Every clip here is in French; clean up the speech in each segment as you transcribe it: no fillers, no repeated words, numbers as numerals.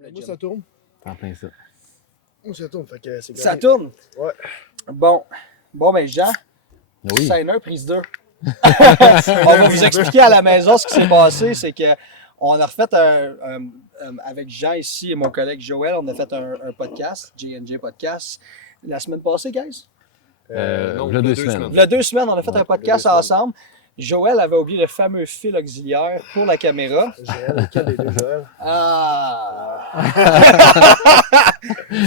Moi, ça tourne. En plein ça. Moi, ça tourne. Fait que c'est Ça correct. tourne? Ouais. Bon, ben Jean, Oui. scène 1, prise 2. On va vous expliquer à la maison ce qui s'est passé. C'est que on a refait avec Jean ici et mon collègue Joël, on a fait un podcast, J&J Podcast, la semaine passée, guys. Non, il y a 2 semaines. Il y a 2 semaines, on a fait Ouais, un podcast ensemble. Joël avait oublié le fameux fil auxiliaire pour la caméra. Joël, lequel des deux Joël? Ah!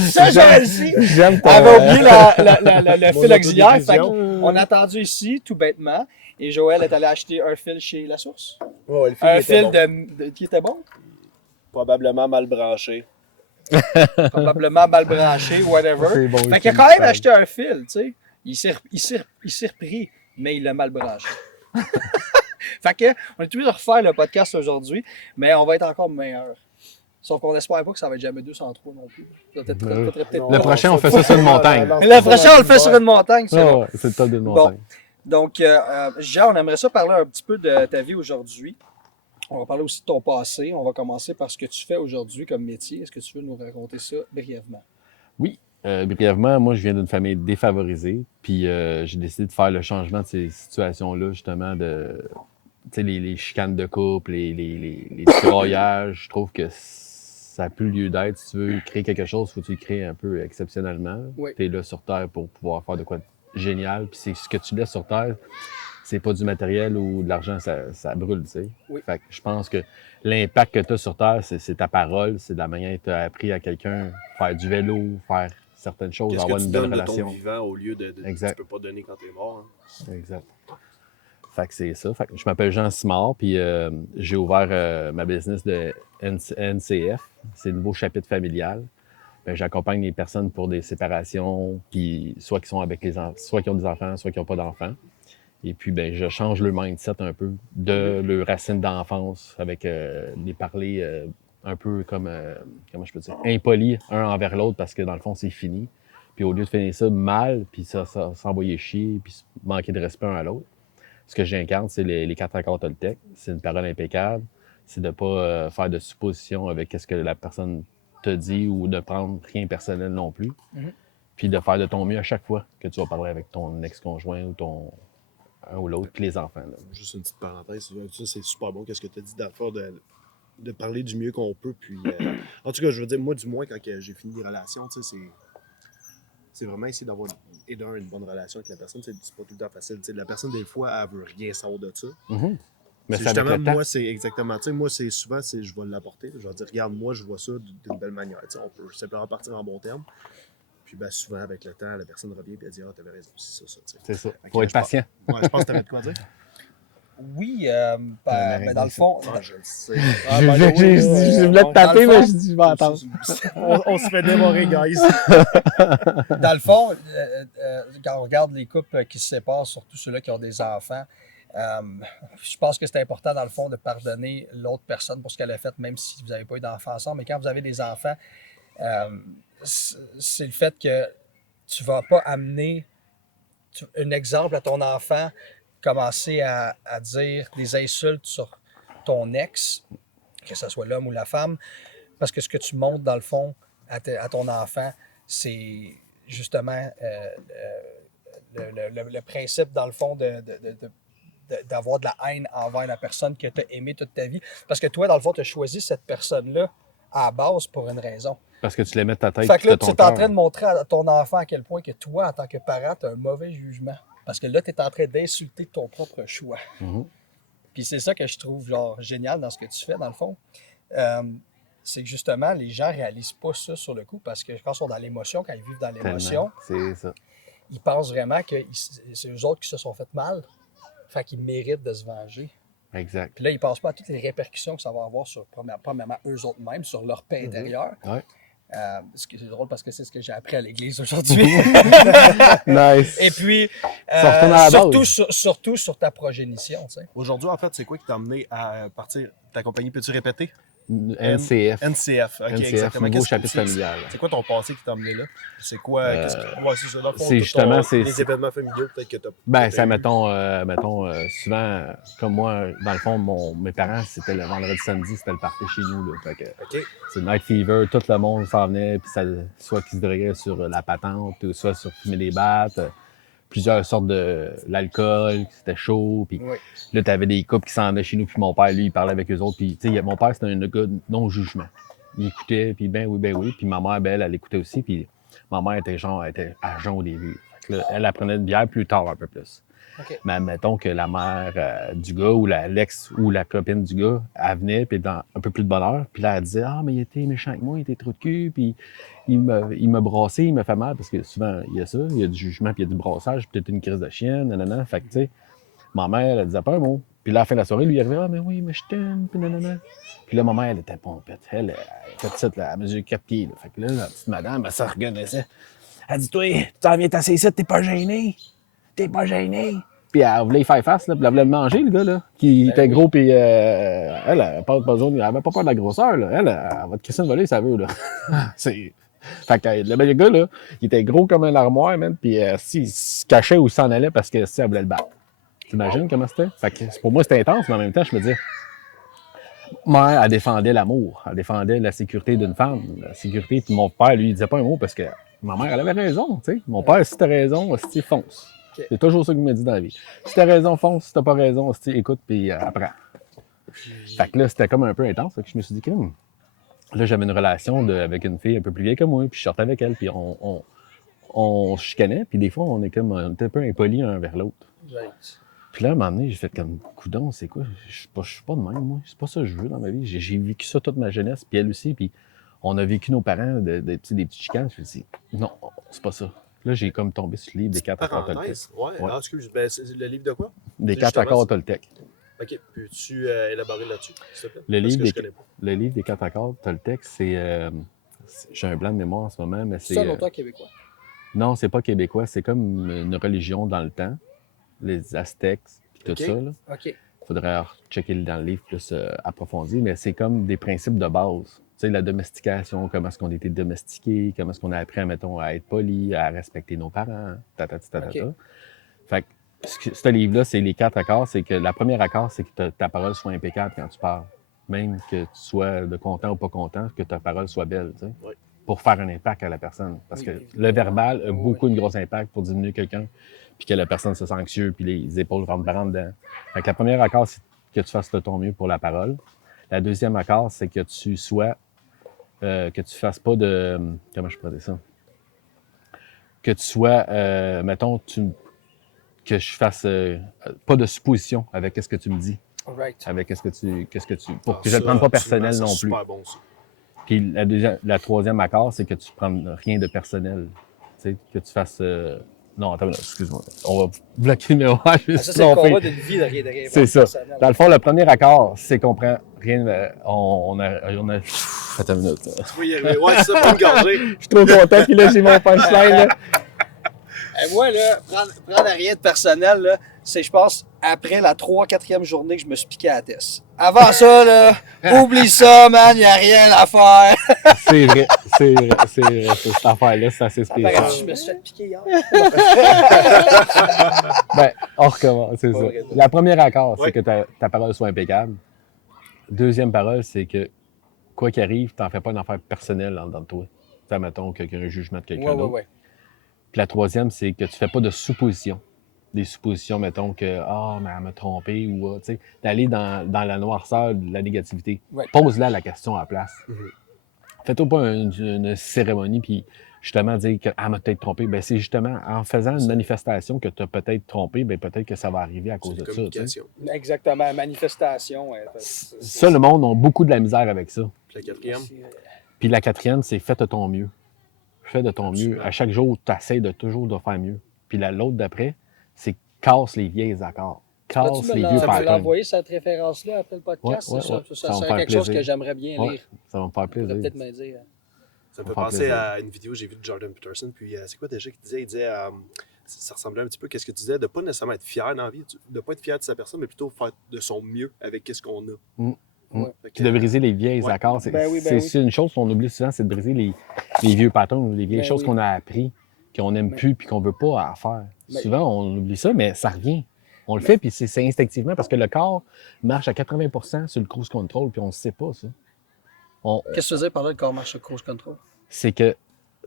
Ça, Joël-ci J'aime ton... avait oublié le Mon fil auxiliaire. Fait autodérision. on a attendu ici, tout bêtement. Et Joël est allé acheter un fil chez La Source. Ouais, le fil Un était fil bon. qui était bon. Probablement mal branché. Probablement mal branché, whatever. C'est bon, Fait qu'il a quand même acheté un fil, tu sais. Il s'est repris, mais il l'a mal branché. Fait que, on est obligé de refaire le podcast aujourd'hui, mais on va être encore meilleur. Sauf qu'on n'espère pas que ça va être jamais 203 non plus. Peut-être Le prochain, on fait ça sur une montagne. Le prochain, on le fait sur une montagne, c'est bon. Ouais, c'est le top d'une montagne. Donc, Jean, on aimerait ça parler un petit peu de ta vie aujourd'hui. On va parler aussi de ton passé. On va commencer par ce que tu fais aujourd'hui comme métier. Est-ce que tu veux nous raconter ça brièvement? Oui. Brièvement, moi, je viens d'une famille défavorisée. Puis, j'ai décidé de faire le changement de ces situations-là, justement, de les chicanes de couple, les tirailllages. Je trouve que ça n'a plus lieu d'être. Si tu veux créer quelque chose, il faut que tu le crées un peu exceptionnellement. Oui. Tu es là sur Terre pour pouvoir faire de quoi de génial. Puis, c'est ce que tu laisses sur Terre, c'est pas du matériel ou de l'argent, ça brûle, tu sais. Oui. Fait que je pense que l'impact que tu as sur Terre, c'est ta parole, c'est de la manière que tu as appris à quelqu'un faire du vélo, faire certaines choses, Qu'est-ce avoir que tu une belle donnes de relation. ton vivant au lieu de Exact. tu peux pas donner quand t'es mort. Hein. Exact. Fait que c'est ça. Fait que je m'appelle Jean Simard, puis j'ai ouvert ma business de NCF. C'est le nouveau chapitre familial. Ben, j'accompagne les personnes pour des séparations, puis soit qui sont avec soit qui ont des enfants, soit qui n'ont pas d'enfants. Et puis, ben, je change le mindset un peu de leurs racines d'enfance avec les parler un peu comme, comment je peux dire, impoli un envers l'autre parce que dans le fond, c'est fini. Puis au lieu de finir ça mal, puis ça s'envoyer chier, puis manquer de respect un à l'autre, ce que j'incarne, c'est les 4 accords Toltec. C'est une parole impeccable. C'est de ne pas faire de suppositions avec ce que la personne te dit ou de prendre rien personnel non plus. Mhm. Puis de faire de ton mieux à chaque fois que tu vas parler avec ton ex-conjoint ou ton un ou l'autre, puis les enfants. Là. Juste une petite parenthèse, ça c'est super bon, qu'est-ce que tu as dit d'affaire de parler du mieux qu'on peut. Puis, en tout cas, je veux dire, moi, du moins, quand j'ai fini les relations, tu sais, c'est vraiment essayer d'avoir une bonne relation avec la personne. C'est pas tout le temps facile. Tu sais, la personne, des fois, elle veut rien savoir de ça. Mm-hmm. Mais C'est c'est avec justement, le temps. moi, c'est exactement. Tu sais, moi, c'est souvent, je vais l'apporter. Je vais dire, regarde, moi, je vois ça d'une belle manière. Tu sais, on peut simplement partir en bon terme. Puis, ben, souvent, avec le temps, la personne revient et elle dit, ah, t'avais raison, c'est ça. Tu sais. C'est ça. Fait que Faut être patient. Ouais, je pense que t'avais de quoi dire. Oui, ben, dans le fond, Ah, je le sais. Je voulais te taper, mais je dis, je vais attendre. On se fait dévorer, guys. dans le fond, quand on regarde les couples qui se séparent, surtout ceux-là qui ont des enfants, je pense que c'est important, dans le fond, de pardonner l'autre personne pour ce qu'elle a fait, même si vous n'avez pas eu d'enfants ensemble. Mais quand vous avez des enfants, c'est le fait que tu ne vas pas amener un exemple à ton enfant, commencer à dire des insultes sur ton ex, que ce soit l'homme ou la femme, parce que ce que tu montres, dans le fond, à ton enfant, c'est justement le principe, dans le fond, d'avoir de la haine envers la personne que tu as aimée toute ta vie. Parce que toi, dans le fond, tu as choisi cette personne-là à la base pour une raison. Parce que tu les mets de ta tête. Fait que là, tu ton es en cœur. train de montrer à ton enfant à quel point que toi, en tant que parent, tu as un mauvais jugement. Parce que là, tu es en train d'insulter ton propre choix. Mhm. Puis c'est ça que je trouve genre génial dans ce que tu fais, dans le fond. C'est que justement, les gens ne réalisent pas ça sur le coup parce que quand ils sont dans l'émotion, quand ils vivent dans l'émotion, Tellement. C'est ça. ils pensent vraiment que c'est eux autres qui se sont fait mal. Fait qu'ils méritent de se venger. Exact. Puis là, ils ne pensent pas à toutes les répercussions que ça va avoir sur, premièrement, eux autres mêmes, sur leur paix intérieure. Ouais. Ce qui est drôle parce que c'est ce que j'ai appris à l'église aujourd'hui. Nice. Et puis, Ça retourne à la base. surtout sur ta progénition. Tu sais. Aujourd'hui, en fait, c'est quoi qui t'a amené à partir ta compagnie? Peux-tu répéter? NCF. NCF, ok, NCF, exactement. nouveau Qu'est-ce que- chapitre c'est- familial. C'est quoi ton passé qui t'a emmené là? C'est quoi? Qu'est-ce que... Ouais, c'est ça. Dans le fond, c'est tout justement, ton- c'est- les événements familiaux peut-être que t'as. Ben, que ça, t'as eu. mettons, souvent, comme moi, dans le fond, mes parents, c'était le vendredi, samedi, c'était le party chez nous. Là. Fait que, Ok. c'est Night Fever, tout le monde s'en venait, puis ça, soit qu'ils se droguaient sur la patente, ou soit sur fumer des battes, plusieurs sortes de l'alcool, c'était chaud, puis Oui. là, t'avais des couples qui s'en venaient chez nous, puis mon père, lui, il parlait avec eux autres, puis, tu sais, mon père, c'était un gars de non-jugement. Il écoutait, puis ben oui, puis ma mère, ben, elle écoutait aussi, puis ma mère était à jeun au début. Fait que là, elle apprenait une bière plus tard, un peu plus. OK. Mais admettons que la mère du gars ou l'ex ou la copine du gars, elle venait, puis dans un peu plus de bonheur, puis là, elle disait « Ah, mais il était méchant avec moi, il était trop de cul, puis il m'a brassé, il m'a fait mal. » Parce que souvent, il y a ça, il y a du jugement, puis il y a du brassage, puis peut-être une crise de chienne, nanana. Fait que, tu sais, ma mère, elle disait pas un mot. Puis là, à la fin de la soirée, lui, il arrivait « Ah, mais oui, mais je t'aime, puis nanana. » Puis là, ma mère, elle était pompette. Elle était petite, là, à mesure 4 pieds. Là. Fait que là, la petite madame, elle se reconnaissait. Elle dit « Toi, tu t'en viens t'asseoir ici, t'es pas gêné? T'es pas gêné? » Puis elle voulait y faire face, là, puis elle voulait le manger, le gars, là, qui était gros, puis elle n'a pas besoin, elle avait pas peur de la grosseur, là. Elle va te crisser une volée, ça veut, là. C'est... Fait que le gars, là, il était gros comme un armoire, man, puis s'il se cachait ou s'en allait parce que si elle voulait le battre. T'imagines comment c'était? Fait que pour moi, c'était intense, mais en même temps, je me disais, mère, elle défendait l'amour, elle défendait la sécurité d'une femme, la sécurité, puis mon père, lui, il disait pas un mot parce que ma mère, elle avait raison, tu sais. Mon père, si t'as raison, si fonce. OK. C'est toujours ça qu'il me dit dans la vie. Si t'as raison, fonce. Si t'as pas raison, écoute, puis apprends. Fait que là, c'était comme un peu intense. Fait que je me suis dit, crime. Là, j'avais une relation avec une fille un peu plus vieille que moi, puis je sortais avec elle, puis on se chicanait, puis des fois, on était un peu impolis un vers l'autre. Right. Puis là, à un moment donné, j'ai fait comme, coudon, c'est quoi? Je suis pas de même, moi. C'est pas ça que je veux dans ma vie. J'ai vécu ça toute ma jeunesse, puis elle aussi, puis on a vécu nos parents, des petits chicanes. Je me suis dit, non, c'est pas ça. Là, j'ai comme tombé sur le livre des 4 accords Toltec. Parenthèse. Ouais, Ouais. ah, excuse. Ben, c'est le livre de quoi? Des C'est 4 justement accords ça. Toltec. Ok, peux-tu élaborer là-dessus, s'il te plaît? Le Parce livre, que je connais pas. le livre des 4 accords Toltec, j'ai un blanc de mémoire en ce moment, mais C'est un auteur québécois. non, c'est pas québécois, c'est comme une religion dans le temps, les Aztèques, puis tout Ok. ça. Là. OK. Faudrait checker dans le livre plus approfondi, mais c'est comme des principes de base. Tu sais, la domestication, comment est-ce qu'on a été domestiqué, comment est-ce qu'on a appris, mettons, à être poli, à respecter nos parents, Ok. Fait que ce livre-là, c'est les 4 accords, c'est que la première accord, c'est que ta parole soit impeccable quand tu parles. Même que tu sois de content ou pas content, que ta parole soit belle, tu sais, Oui. pour faire un impact à la personne. Parce Oui, que évidemment. le verbal a Oui, beaucoup de gros impact pour diminuer quelqu'un, puis que la personne se sent anxieuse, puis les épaules rentrent par en dedans. Fait que la première accord, c'est que tu fasses de ton mieux pour la parole. La deuxième accord, c'est que tu sois... que tu fasses pas de... Comment je pourrais dire ça? Que tu sois... mettons, que je fasse pas de supposition avec ce que tu me dis. Right. Avec qu'est-ce que tu... Pour Ah, que je ne le ça, prenne pas absolument, personnel c'est non plus. super bon, ça. Puis la troisième accord, c'est que tu ne prennes rien de personnel. Tu sais, que tu fasses... Non, attends, excuse-moi. On va bloquer le mémoire. Je me Ah, suis ça, c'est le trompé. combat d'une vie de rien de rien. C'est ça. personnel. Dans le fond, le premier accord, c'est qu'on prend rien... on a... Attends une minute. Là. Oui, ouais, c'est ça, pas une gorgée. Je suis trop content, puis là, j'ai mon punchline. Là. Et moi, là, prendre rien de personnel, là, c'est, je pense, après la 3-4e journée que je me suis piqué à la tête. Avant ça, là, oublie ça, man, y a rien à faire. C'est vrai. Cette affaire-là, c'est assez spécial. Apparemment, je me suis fait piquer hier. Ben, on recommence, c'est ça. Ouais. La première accord, c'est Ouais. que ta parole soit impeccable. Deuxième parole, c'est que, quoi qu'il arrive, t'en fais pas une affaire personnelle en dedans de toi. Tu sais, mettons, qu'il y a un jugement de quelqu'un d'autre. Ouais. Puis la troisième, c'est que tu fais pas de suppositions. Des suppositions, mettons, que « Ah, mais elle m'a trompé » ou tu sais, d'aller dans la noirceur de la négativité. Ouais. Pose-la la question à la place. Mhm. Fais-toi pas une cérémonie, puis justement dire qu'elle m'a peut-être trompé. Ben, c'est justement en faisant une manifestation que tu as peut-être trompé, ben, peut-être que ça va arriver à cause C'est de une ça. Tu sais. communication. Exactement, manifestation. Ça, le monde a beaucoup de la misère avec ça. Puis la quatrième. Puis la quatrième, c'est fais de ton mieux. Fais de ton Absolument. mieux. À chaque jour, tu essaies de toujours de faire mieux. Puis l'autre d'après, c'est casse les vieilles accords. Casse les vieux Tu patterns. envoyer cette référence-là après le podcast? Ouais, ça, ouais. ça Ça va me serait faire quelque chose plaisir. que j'aimerais bien Ouais, lire. ça va me faire Tu pourrais plaisir. peut-être me dire. Ça me Ça fait va faire penser plaisir. à une vidéo que j'ai vue de Jordan Peterson. Puis c'est quoi déjà qu'il disait? Il disait, ça ressemblait un petit peu à ce que tu disais, de pas nécessairement être fier dans la vie, de pas être fier de sa personne, mais plutôt faire de son mieux avec ce qu'on a. Mm. Ouais. Puis de briser les vieilles Ouais. accords. C'est une chose qu'on oublie souvent, c'est de briser les vieux patterns, les vieilles choses qu'on a appris, qu'on n'aime plus puis qu'on ne veut pas à faire. Souvent, on oublie ça, mais ça revient. On le fait, puis c'est instinctivement parce que le corps marche à 80% sur le cruise control, puis on ne sait pas ça. Qu'est-ce que tu veux dire par là, le corps marche sur cruise control? C'est que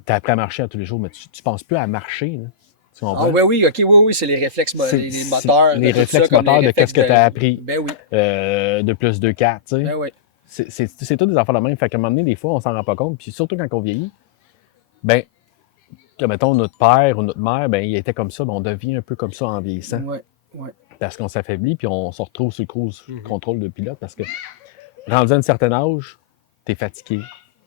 tu as appris à marcher à tous les jours, mais tu ne penses plus à marcher. Là. Tu comprends? Ah oui, oui, c'est les réflexes, les moteurs. Les tout réflexes ça, comme moteurs les de qu'est-ce que tu as appris. Ben oui. De plus 2, 4, tu sais. Ben oui. C'est tout des affaires de même. Fait qu'à un moment donné, des fois, on s'en rend pas compte. Puis surtout quand on vieillit, ben, comme mettons notre père ou notre mère, ben, il était comme ça, ben, on devient un peu comme ça en vieillissant. Oui. Parce qu'on s'affaiblit, puis on se retrouve sur le cruise contrôle de pilote. Parce que rendu à un certain âge, tu es fatigué,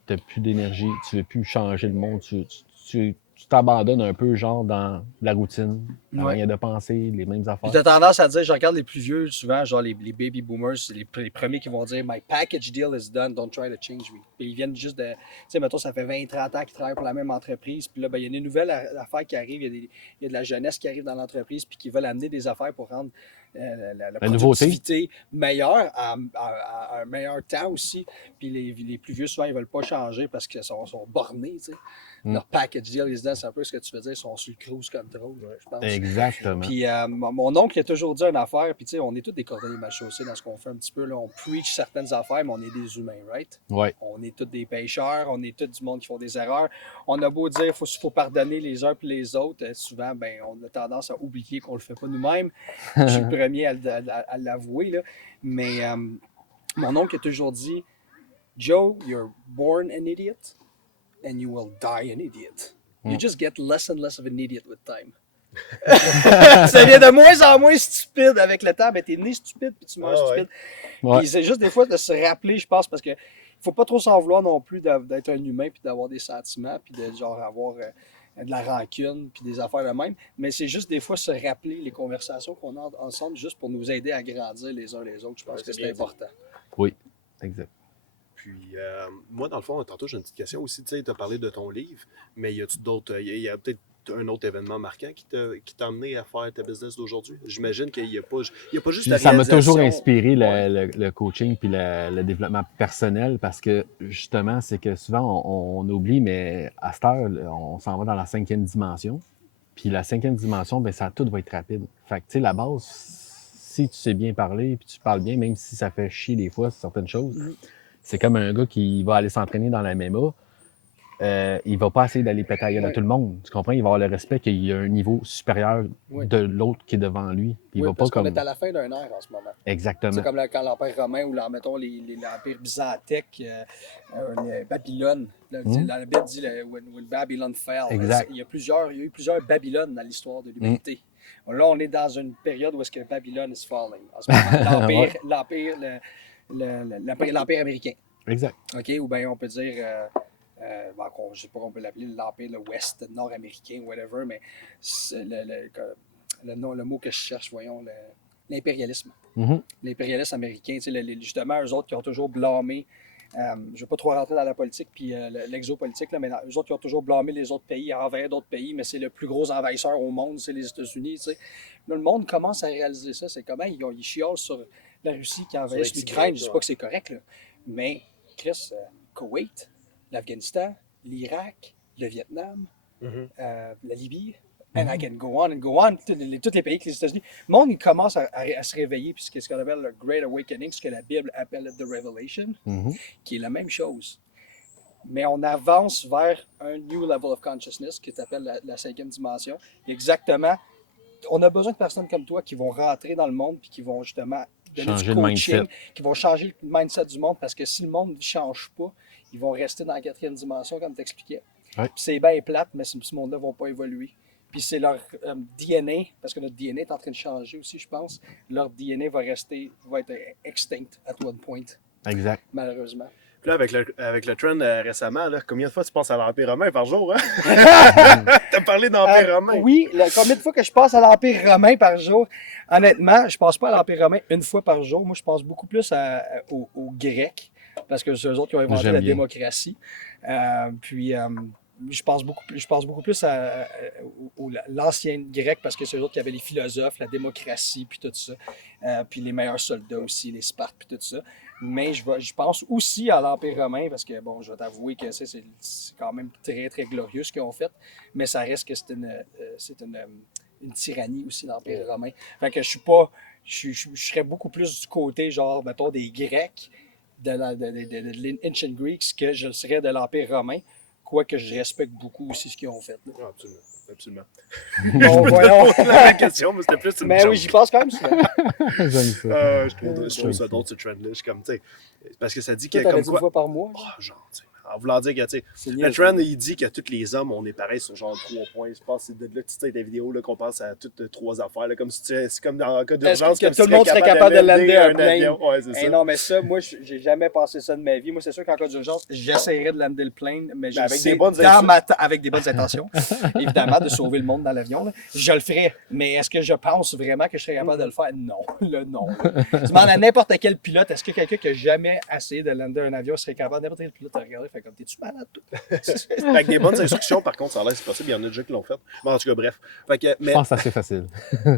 tu n'as plus d'énergie, tu veux plus changer le monde, tu t'abandonnes un peu, genre, dans la routine, la manière de penser, les mêmes affaires. Tu as tendance à dire, je regarde les plus vieux, souvent, genre les baby boomers, c'est les premiers qui vont dire My package deal is done, don't try to change me. Puis ils viennent juste de. Tu sais, mettons, ça fait 20-30 ans qu'ils travaillent pour la même entreprise. Puis là, ben, il y a des nouvelles affaires qui arrivent, il y a de la jeunesse qui arrive dans l'entreprise, puis qui veulent amener des affaires pour rendre la productivité meilleure à un meilleur temps aussi. Puis les plus vieux, souvent, ils ne veulent pas changer parce qu'ils sont bornés, tu sais. Leur package deal is done, c'est un peu ce que tu veux dire, ils sont sur le cruise control, je pense. Exactement. Puis mon oncle, il a toujours dit une affaire, puis tu sais, on est tous des cordonniers mal chaussés dans ce qu'on fait un petit peu, là. On preach certaines affaires, mais on est des humains, right? Ouais. On est tous des pêcheurs, on est tous du monde qui font des erreurs. On a beau dire qu'il faut pardonner les uns puis les autres, souvent, ben, on a tendance à oublier qu'on le fait pas nous-mêmes. Je suis le premier à l'avouer, là. Mais mon oncle a toujours dit, Joe, you're born an idiot and you will die an idiot. You just get less and less of an idiot with time. Ça devient de moins en moins stupide avec le temps. Ben, t'es né stupide puis tu meurs stupide. Ouais. Puis c'est juste des fois de se rappeler, je pense, parce que faut pas trop s'en vouloir non plus d'être un humain puis d'avoir des sentiments puis de genre avoir de la rancune puis des affaires de même. Mais c'est juste des fois se rappeler les conversations qu'on a ensemble juste pour nous aider à grandir les uns les autres. Je pense que c'est important. Oui, exact. Puis, moi, dans le fond, tantôt, j'ai une petite question aussi. Tu sais, tu as parlé de ton livre, mais y a-tu d'autres. Il y a peut-être un autre événement marquant qui t'a amené à faire ta business d'aujourd'hui? J'imagine qu'il n'y a pas juste la Ça m'a toujours réalisation. inspiré le coaching puis le développement personnel parce que justement, c'est que souvent on oublie, mais à cette heure, on s'en va dans la 5e dimension. Puis la 5e dimension, ben ça tout va être rapide. Fait que tu sais, la base, si tu sais bien parler puis tu parles bien, même si ça fait chier des fois certaines choses, c'est comme un gars qui va aller s'entraîner dans la MMA. Il va pas essayer d'aller péter la gueule à tout le monde. Tu comprends? Il va avoir le respect qu'il y a un niveau supérieur de l'autre qui est devant lui. Puis il va parce pas qu'on comme... est à la fin d'un ère en ce moment. Exactement. C'est comme quand l'Empire romain ou mettons l'Empire byzantique, Babylone. La Bible dit when Babylon fell. Exact. Il y a eu plusieurs Babylone dans l'histoire de l'humanité. Là, on est dans une période où est-ce que Babylone is falling. En ce moment, l'Empire américain. Exact. OK? Ou bien on peut dire... je ne sais pas comment on peut l'appeler, l'Empire, le Ouest nord-américain, whatever, mais le mot que je cherche, voyons, l'impérialisme. L'impérialisme américain, justement, eux autres qui ont toujours blâmé, je ne vais pas trop rentrer dans la politique puis l'exopolitique, mais eux autres qui ont toujours blâmé les autres pays, envahir d'autres pays, mais c'est le plus gros envahisseur au monde, c'est les États-Unis. Là, le monde commence à réaliser ça, c'est comment ils chiolent sur la Russie qui envahit l'Ukraine. Je ne dis pas que c'est correct, là, mais Chris, Koweït, l'Afghanistan, l'Irak, le Vietnam, la Libye, and I can go on and go on, tous les pays que les États-Unis. Le monde, il commence à se réveiller, puis c'est ce qu'on appelle le Great Awakening, ce que la Bible appelle The Revelation, qui est la même chose. Mais on avance vers un new level of consciousness qui s'appelle la 5e dimension. Exactement, on a besoin de personnes comme toi qui vont rentrer dans le monde puis qui vont justement donner changer du le coaching, mindset. qui vont changer le mindset du monde parce que si le monde ne change pas, ils vont rester dans la 4e dimension, comme tu expliquais. Ouais. Puis c'est bien plate, mais ce monde-là ne va pas évoluer. Puis c'est leur DNA, parce que notre DNA est en train de changer aussi, je pense. Leur DNA va être extinct at one point, Exact. malheureusement. Puis là, avec le trend récemment, là, combien de fois tu penses à l'Empire romain par jour? Hein? T'as parlé d'Empire romain. Oui, combien de fois que je passe à l'Empire romain par jour? Honnêtement, je passe pas à l'Empire romain une fois par jour. Moi, je pense beaucoup plus aux Grecs, parce que c'est eux autres qui ont inventé J'aime la bien. démocratie. Je pense beaucoup plus à l'ancienne grecque, parce que c'est eux autres qui avaient les philosophes, la démocratie, puis tout ça. Puis les meilleurs soldats aussi, les Spartes, puis tout ça. Mais je pense aussi à l'Empire romain, parce que, bon, je vais t'avouer que c'est quand même très, très glorieux ce qu'ils ont fait, mais ça reste que c'est une tyrannie aussi, l'Empire romain. Fait que je suis pas... Je serais beaucoup plus du côté, genre, mettons, des Grecs, de l'Ancient Greeks, que je serais de l'Empire romain, quoique je respecte beaucoup aussi ce qu'ils ont fait. Ah, absolument. Absolument. Bon, voyons. La question, mais c'était plus une Mais joke. oui, j'y pense quand même souvent. J'aime ça. Je trouve ça drôle, ce trend-là. Je suis comme, tu sais, parce que ça dit que Toi, t'avais comme dit une quoi... fois par mois. Oh, genre, tu sais, en voulant dire que, tu sais, C'est le niaiseux. trend, il dit que tous les hommes, on est pareil sur genre 3 points. Je pense que c'est de là que tu sais, des vidéos là, qu'on pense à toutes 3 affaires. Là, comme si c'est comme dans un cas Est-ce d'urgence. que comme tout si le monde serait capable de lander un plane? avion. Ouais, c'est Eh ça. non, mais ça, moi, j'ai jamais pensé ça de ma vie. Moi, c'est sûr qu'en cas d'urgence, j'essaierais de lander le plane, mais je avec sais, des bonnes avec des bonnes intentions, évidemment, de sauver le monde dans l'avion. Là. Je le ferais, mais est-ce que je pense vraiment que je serais capable de le faire? Non, le non. Je demande à n'importe quel pilote, est-ce que quelqu'un qui a jamais essayé de lander un avion serait capable, n'importe quel pilote à regarder, fait comme, t'es-tu malade, toi? Avec des bonnes instructions, par contre, ça a l'air c'est possible. Il y en a déjà qui l'ont fait. Mais en tout cas, bref. Fait que, Je mais... pense que c'est assez facile.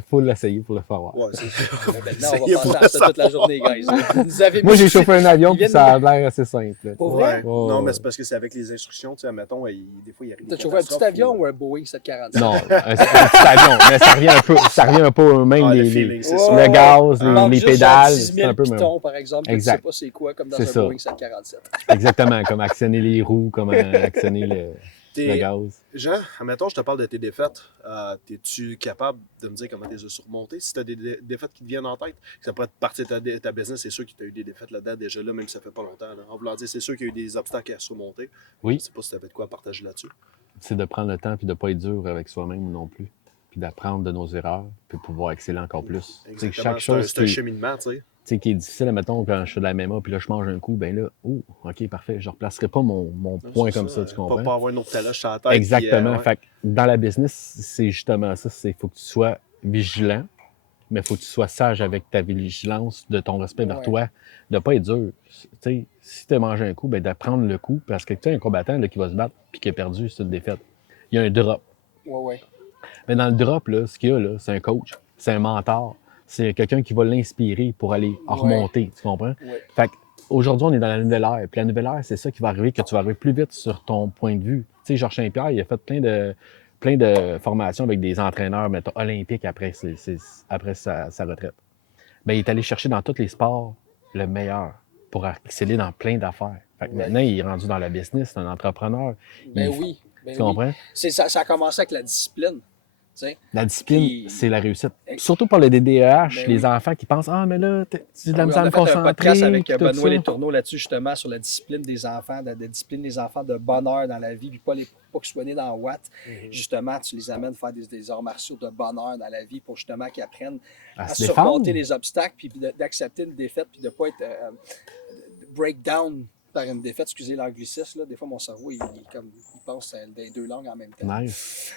Faut l'essayer pour le faire voir. Ouais, c'est Maintenant, on va penser à ça toute la journée, guys. Vous avez Moi, mis- j'ai chauffé un avion, Ils puis viennent ça a l'air assez simple. là. Pour vrai? Ouais. Oh, Non, mais ouais. c'est parce que c'est avec les instructions, tu sais, mettons, des fois, il arrive des T'as chauffé un petit catastrophes, avion ou- ou un Boeing 747? Non, un petit avion, mais ça revient un peu au même, Ah, le les, feeling, c'est Ouais, ça. le ouais. gaz, Il manque les juste pédales, genre 10 c'est 000 un peu même. pitons, par exemple, que tu Exact. sais pas c'est quoi, comme dans C'est un ça. Boeing 747. Exactement, comme actionner les roues, comme actionner le T'es- gaz. Jean, admettons, je te parle de tes défaites. Es-tu capable de me dire comment tu les as surmontées? Si tu as des défaites qui te viennent en tête, que ça pourrait être partie de ta business, c'est sûr que tu as eu des défaites là-dedans déjà, là, même si ça fait pas longtemps. Là. En voulant dire, c'est sûr qu'il y a eu des obstacles à surmonter. Oui. Je sais pas si tu avais de quoi à partager là-dessus. C'est de prendre le temps puis de ne pas être dur avec soi-même non plus. Puis d'apprendre de nos erreurs, puis pouvoir exceller encore plus. Tu sais, Exactement. chaque chose C'est un cheminement, tu sais. tu sais, qui est difficile, mettons, quand je fais de la MMA, puis là, je mange un coup, ben là, oh, OK, parfait, je ne replacerai pas mon point comme ça, tu comprends? Pas avoir une autre taloche sur la tête. Exactement. Puis, ouais. Fait que dans la business, c'est justement ça. Il faut que tu sois vigilant, mais il faut que tu sois sage avec ta vigilance, de ton respect vers Ouais. toi, de ne pas être dur. Tu sais, si tu as mangé un coup, ben d'apprendre le coup, parce que tu as un combattant là, qui va se battre puis qui a perdu, c'est une défaite. Il y a un drop. Ouais, ouais. Mais dans le drop, là, ce qu'il y a, là, c'est un coach, c'est un mentor, c'est quelqu'un qui va l'inspirer pour aller remonter, tu comprends? Ouais. Fait qu'aujourd'hui, on est dans la nouvelle ère. Puis la nouvelle ère, c'est ça qui va arriver, que tu vas arriver plus vite sur ton point de vue. Tu sais, Georges Saint-Pierre, il a fait plein de formations avec des entraîneurs, mettons, olympiques après sa retraite. Bien, il est allé chercher dans tous les sports le meilleur pour exceller dans plein d'affaires. Fait que maintenant, il est rendu dans la business, c'est un entrepreneur. Ben Il- oui. Ben Tu oui. comprends? Ça a commencé avec la discipline. Tu sais. La discipline, Puis- c'est la réussite. Surtout pour le DDEH, Ben les oui. enfants qui pensent « Ah, mais là, tu as de la On misère à a me fait un concentrer. » podcast avec puis tout Benoît ça. Letourneau là-dessus, justement, sur la discipline des enfants, la discipline des enfants de bonheur dans la vie, puis pas qu'ils soient nés dans Watt. Justement, tu les amènes à faire des arts martiaux de bonheur dans la vie pour justement qu'ils apprennent À à se surmonter défendre. les obstacles, puis d'accepter une défaite, puis de ne pas être breakdown par une défaite. Excusez l'anglicisme, là. Des fois, mon cerveau, il pense des deux langues en même temps. Nice.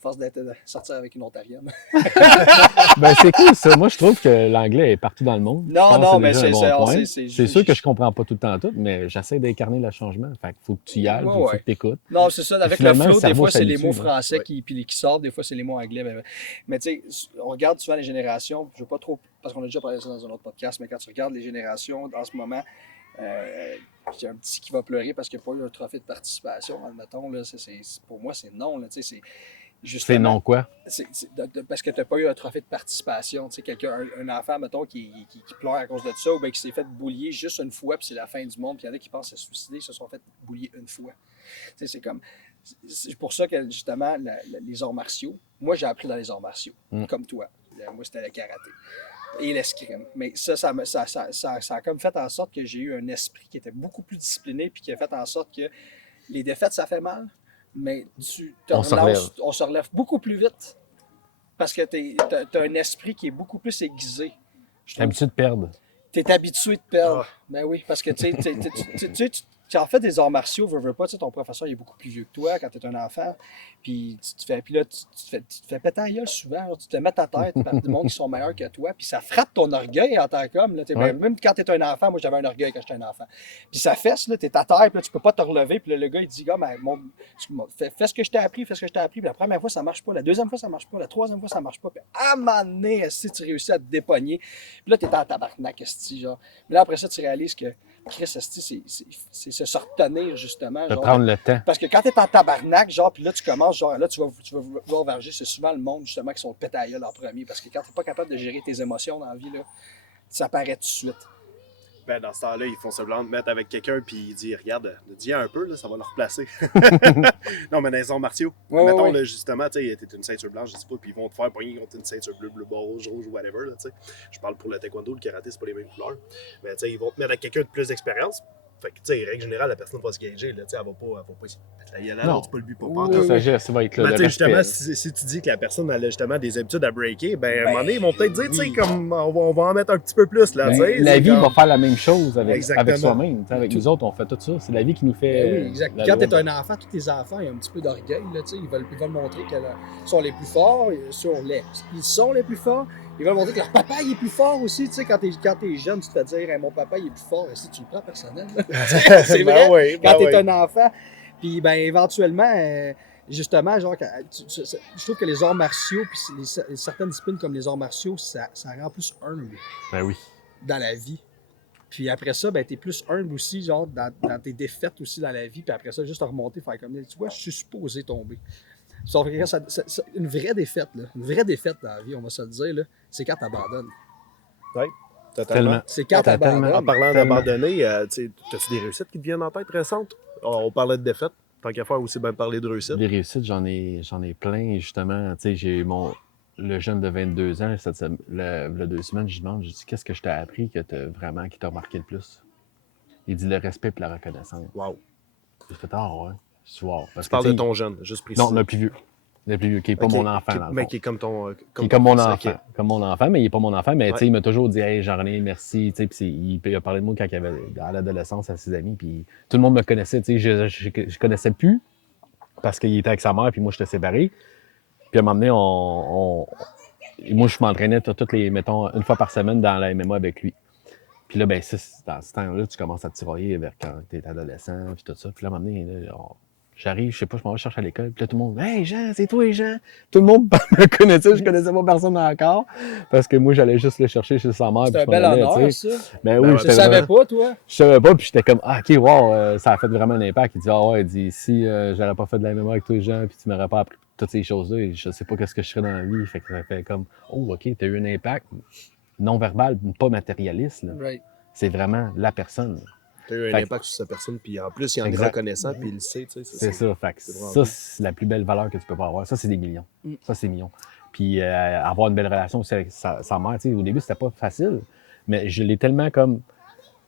Force d'être sortir avec une ontarienne. Ben, c'est cool, ça. Moi, je trouve que l'anglais est partout dans le monde. Non, Je pense non, que mais déjà un bon point. c'est C'est sûr que je comprends pas tout le temps tout, mais j'essaie d'incarner le changement. Fait qu'il faut que tu y ailles, Ouais, il faut ouais. que tu écoutes. Non, c'est ça. Avec le finalement, le flow, des cerveau fois, c'est les s'habitue, mots là. français Ouais. qui sortent, des fois, c'est les mots anglais. Mais tu sais, on regarde souvent les générations, je ne veux pas trop, parce qu'on a déjà parlé de ça dans un autre podcast, mais quand tu regardes les générations en ce moment, il y a un petit qui va pleurer parce qu'il n'y a pas eu un trophée de participation, admettons. Là, pour moi, c'est non. Là, c'est C'est non quoi? parce que tu n'as pas eu un trophée de participation. Tu sais, un enfant, mettons, qui pleure à cause de ça, ou bien qui s'est fait boulier juste une fois, puis c'est la fin du monde, puis il y en a qui pensent se suicider, ils se sont fait boulier une fois. Tu sais, c'est comme. C'est pour ça que, justement, les arts martiaux, moi, j'ai appris dans les arts martiaux, comme toi. Moi, c'était le karaté et l'escrime. Mais ça a comme fait en sorte que j'ai eu un esprit qui était beaucoup plus discipliné, puis qui a fait en sorte que les défaites, ça fait mal, mais On se relève beaucoup plus vite. Parce que tu as un esprit qui est beaucoup plus aiguisé. T'es habitué de perdre. Tu es habitué de perdre. Ah. Ben oui, parce que tu Tu en fait des arts martiaux, veux pas, tu sais, ton professeur il est beaucoup plus vieux que toi quand tu es un enfant. Puis là, tu te fais péter la gueule souvent. Genre, tu te mets ta tête par du monde qui sont meilleurs que toi. Puis ça frappe ton orgueil en tant qu'homme. Là, Ouais. même quand tu es un enfant, moi j'avais un orgueil quand j'étais un enfant. Puis ça fesse, là, tu es à terre, puis là, tu peux pas te relever. Puis là, le gars il dit, gars, fais ce que je t'ai appris, fais ce que je t'ai appris. Puis la première fois, ça marche pas. La deuxième fois, ça marche pas. La troisième fois, ça marche pas. Puis à un moment donné, si tu réussis à te dépogner. Puis là, tu es en tabarnak, esti, genre. Mais là, après ça, tu réalises que Chris, esti, c'est se retenir, justement. De Genre, prendre le temps. parce que quand t'es en tabarnak, genre, puis là, tu commences, genre, là, tu vas voir verger, c'est souvent le monde, justement, qui sont pétés à la gueule en premier. Parce que quand t'es pas capable de gérer tes émotions dans la vie, là, ça paraît tout de suite. Ben, dans ce temps-là, ils font semblant de mettre avec quelqu'un, puis ils disent, regarde, dis un peu, là, ça va le replacer. Non, mais dans les arts martiaux, Ouais, mettons, ouais. Là, justement, tu sais, t'es une ceinture blanche, je sais pas, puis ils vont te faire pogner contre une ceinture bleue, rouge, whatever, là, tu sais. Je parle pour le taekwondo, le karaté, c'est pas les mêmes couleurs. Mais, tu sais, ils vont te mettre avec quelqu'un de plus d'expérience. Fait que, tu sais, règle générale, la personne va se gager, là, tu sais, elle va pas essayer de mettre la gueule à Non. l'autre, c'est pas le but, pas Oui, Le pantoute. sagesse, ça va être là. Mais Le tu sais, justement, respect. si tu dis que la personne a justement des habitudes à breaker, ben, à un moment donné, ils vont peut-être dire, tu sais, comme on va en mettre un petit peu plus, là, tu sais. La c'est vie comme- va faire la même chose avec Exactement. soi-même. Tu sais, avec nous autres, on fait tout ça. C'est la vie qui nous fait. Ben oui, exact. la Quand loi. t'es un enfant, tous tes enfants, ils ont un petit peu d'orgueil, là, tu sais. Ils veulent montrer qu'ils sont les plus forts. Ils sont les plus forts. Ils veulent montrer que leur papa, il est plus fort aussi, tu sais. Quand t'es jeune, tu te fais dire, hey, mon papa, il est plus fort. Et si tu le prends personnel, là. C'est Ben vrai. oui, ben Quand t'es oui. un enfant. Puis, ben, éventuellement, justement, genre, je trouve que les arts martiaux, puis certaines disciplines comme les arts martiaux, ça rend plus humble Ben oui. dans la vie. Puis après ça, ben, t'es plus humble aussi, genre, dans tes défaites aussi dans la vie. Puis après ça, juste à remonter, faire comme, tu vois, je suis supposé tomber. Sauf que une vraie défaite, là, une vraie défaite dans la vie, on va se le dire, là, c'est quand t'abandonnes. Totalement. Tellement. C'est quand Totalement. En t'abandonnes. parlant Tellement. d'abandonner, tu sais, as-tu des réussites qui te viennent en tête récentes? On parlait de défaite. Tant qu'à faire aussi bien parler de réussite. Des réussites, j'en ai plein. Et justement, tu sais, j'ai eu le jeune de 22 ans, le 2 semaines, je lui demande, je dis, qu'est-ce que je t'ai appris qui t'a marqué le plus? Il dit le respect et la reconnaissance. Wow. J'ai fait, ah ouais. Je dis, wow. Parce Tu que, parles tu de sais, ton jeune, juste précis. Non, le plus vieux. Le plus vieux, qui n'est pas Ok, mon enfant, qui- dans le mais fond. qui est comme ton. Qui est comme mon fils, enfant. ok. Comme mon enfant, mais il n'est pas mon enfant. Mais tu Ouais. sais, il m'a toujours dit, hey, Jean-René, merci. Tu sais, puis il a parlé de moi quand il avait, à l'adolescence, à ses amis. Puis tout le monde me connaissait. Tu sais, je connaissais plus parce qu'il était avec sa mère, puis moi, j'étais séparé. Puis à un moment donné, moi, je m'entraînais toutes les, mettons, une fois par semaine dans la MMA avec lui. Puis là, ben, dans ce temps-là, tu commences à te tirailler vers quand tu es adolescent, puis tout ça. Puis là, à un moment donné, là, j'arrive, je sais pas, je m'en vais chercher à l'école. Puis là, tout le monde, hey Jean, c'est toi, Jean. Tout le monde me connaissait, je connaissais pas personne encore. Parce que moi, j'allais juste le chercher chez sa mère. C'est puis un je m'en bel allais, honneur, tu sais. ça. Ben Ben oui, ouais. Tu j'étais le savais vraiment- pas, toi? Je savais pas, puis j'étais comme, ah, ok, wow, ça a fait vraiment un impact. Il dit, ah ouais, il dit, si j'aurais pas fait de la mémoire avec toi, Jean, puis tu m'aurais pas appris toutes ces choses-là, je sais pas qu'est-ce que je serais dans la vie. Fait que ça fait comme, oh, ok, t'as eu un impact non verbal, pas matérialiste, là. Right. C'est vraiment la personne. Tu as eu un Fait que- impact sur cette personne, puis en plus, il en est Exact. reconnaissant, puis il le sait, tu sais. C'est ça. Fait que c'est vraiment ça, cool. c'est la plus belle valeur que tu peux pas avoir. Ça, c'est des millions. Mm. Ça, c'est millions. Puis avoir une belle relation aussi avec sa mère, tu sais, au début, c'était pas facile, mais je l'ai tellement comme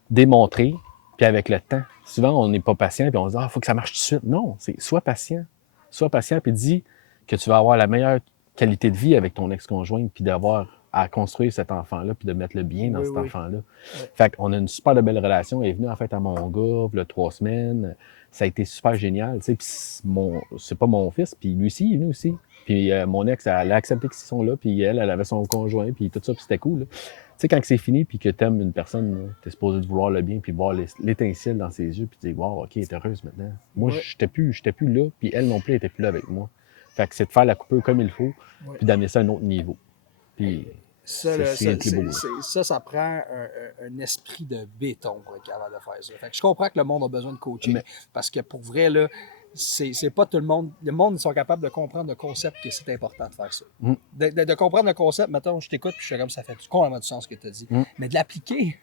démontré, puis avec le temps. Souvent, on n'est pas patient, puis on se dit, ah, faut que ça marche tout de suite. Non, c'est sois patient. Sois patient, puis dis que tu vas avoir la meilleure qualité de vie avec ton ex-conjoint, puis d'avoir à construire cet enfant-là, puis de mettre le bien dans Oui, cet oui. enfant-là. Fait qu'on a une super de belle relation. Elle est venue en fait à mon gars, il y a 3 semaines. Ça a été super génial. Tu sais, puis c'est pas mon fils, puis lui aussi, il est venu aussi. Puis mon ex, elle a accepté qu'ils sont là, puis elle avait son conjoint, puis tout ça, puis c'était cool. Là. Tu sais, quand c'est fini, puis que t'aimes une personne, t'es supposé de vouloir le bien, puis voir l'étincelle dans ses yeux, puis dire, wow, OK, elle est heureuse maintenant. Moi, Ouais. j'étais plus là, puis elle non plus, elle était plus là avec moi. Fait que c'est de faire la coupure comme il faut, Ouais. puis d'amener ça à un autre niveau. Puis Ça, c'est là, rien de plus beau, là. ça prend un esprit de béton pour être capable de faire ça. Fait que je comprends que le monde a besoin de coaching, Mais- parce que pour vrai, là, c'est pas tout le monde. Le monde, ils sont capables de comprendre le concept que c'est important de faire ça. Mm. De comprendre le concept, mettons, je t'écoute, puis je suis comme ça fait complètement du sens ce que tu as dit. Mm. Mais de l'appliquer,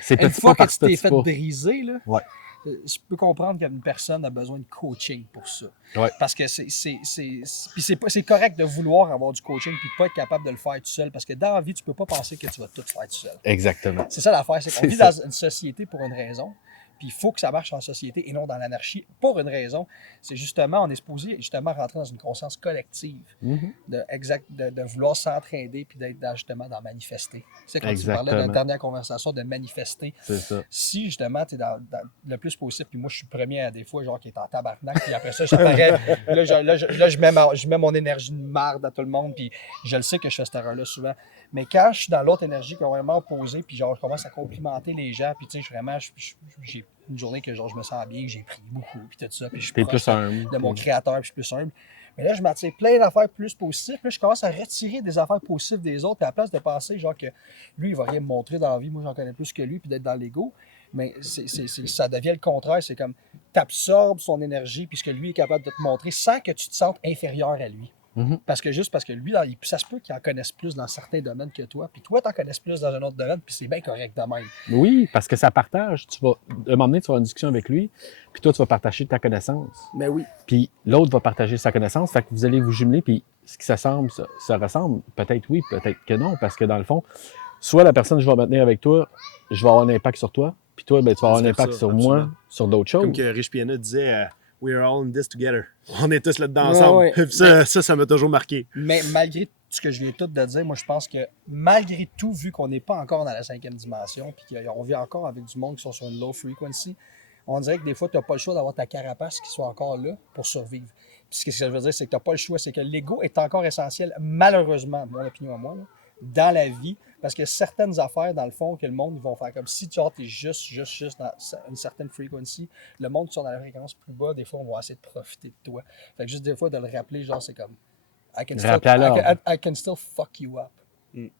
c'est une petit fois pas que par tu t'es petit fait pas. briser, là, Ouais. je peux comprendre qu'une personne a besoin de coaching pour ça. Ouais. Parce que c'est correct de vouloir avoir du coaching puis de pas être capable de le faire tout seul. Parce que dans la vie, tu peux pas penser que tu vas tout faire tout seul. Exactement. C'est ça l'affaire, c'est qu'on C'est vit ça. dans une société pour une raison. Puis il faut que ça marche en société et non dans l'anarchie, pour une raison. C'est justement, on est supposé justement rentrer dans une conscience collective, de vouloir s'entraider puis d'être justement dans manifester. C'est quand tu parlais dans la dernière conversation de manifester. C'est ça. Si justement tu es dans le plus possible, puis moi je suis le premier à des fois, genre qui est en tabarnak, puis après ça, j'apparais, je mets mon énergie de marde à tout le monde, puis je le sais que je fais cette erreur-là souvent. Mais quand je suis dans l'autre énergie qui est vraiment opposée, puis genre je commence à complimenter les gens, puis tu sais, vraiment, j'ai une journée que genre je me sens bien, que j'ai pris beaucoup, puis tout ça, puis je suis proche de mon créateur, puis je suis plus humble. Mais là, je m'attire plein d'affaires plus positives, puis là, je commence à retirer des affaires positives des autres, puis à la place de penser genre que lui, il va rien me montrer dans la vie, moi j'en connais plus que lui, puis d'être dans l'ego. Mais ça devient le contraire, c'est comme tu absorbes son énergie, puis ce que lui est capable de te montrer, sans que tu te sentes inférieur à lui. Parce que lui, ça se peut qu'il en connaisse plus dans certains domaines que toi, puis toi, tu en connaisses plus dans un autre domaine, puis c'est bien correct de même. Oui, parce que ça partage. À un moment donné, tu vas avoir une discussion avec lui, puis toi, tu vas partager ta connaissance. Mais oui. Puis l'autre va partager sa connaissance, fait que vous allez vous jumeler, puis ce qui ça ressemble, peut-être oui, peut-être que non, parce que dans le fond, soit la personne que je vais maintenir avec toi, je vais avoir un impact sur toi, puis toi, ben, tu vas avoir un impact sur moi, sur d'autres choses. Comme que Rich Piana disait... We are all in this together. On est tous là-dedans ensemble. Ouais. Ça m'a toujours marqué. Mais malgré ce que je viens tout de dire, moi, je pense que malgré tout, vu qu'on n'est pas encore dans la 5e dimension, puis qu'on vit encore avec du monde qui sont sur une low frequency, on dirait que des fois, tu n'as pas le choix d'avoir ta carapace qui soit encore là pour survivre. Puis ce que je veux dire, c'est que tu n'as pas le choix. C'est que l'ego est encore essentiel, malheureusement, mon opinion à moi, là, dans la vie, parce que certaines affaires, dans le fond, que le monde, ils vont faire comme si tu es juste dans une certaine frequency, le monde qui sont dans la fréquence plus bas, des fois, on va essayer de profiter de toi. Fait que juste des fois, de le rappeler, genre, c'est comme I can still fuck you up.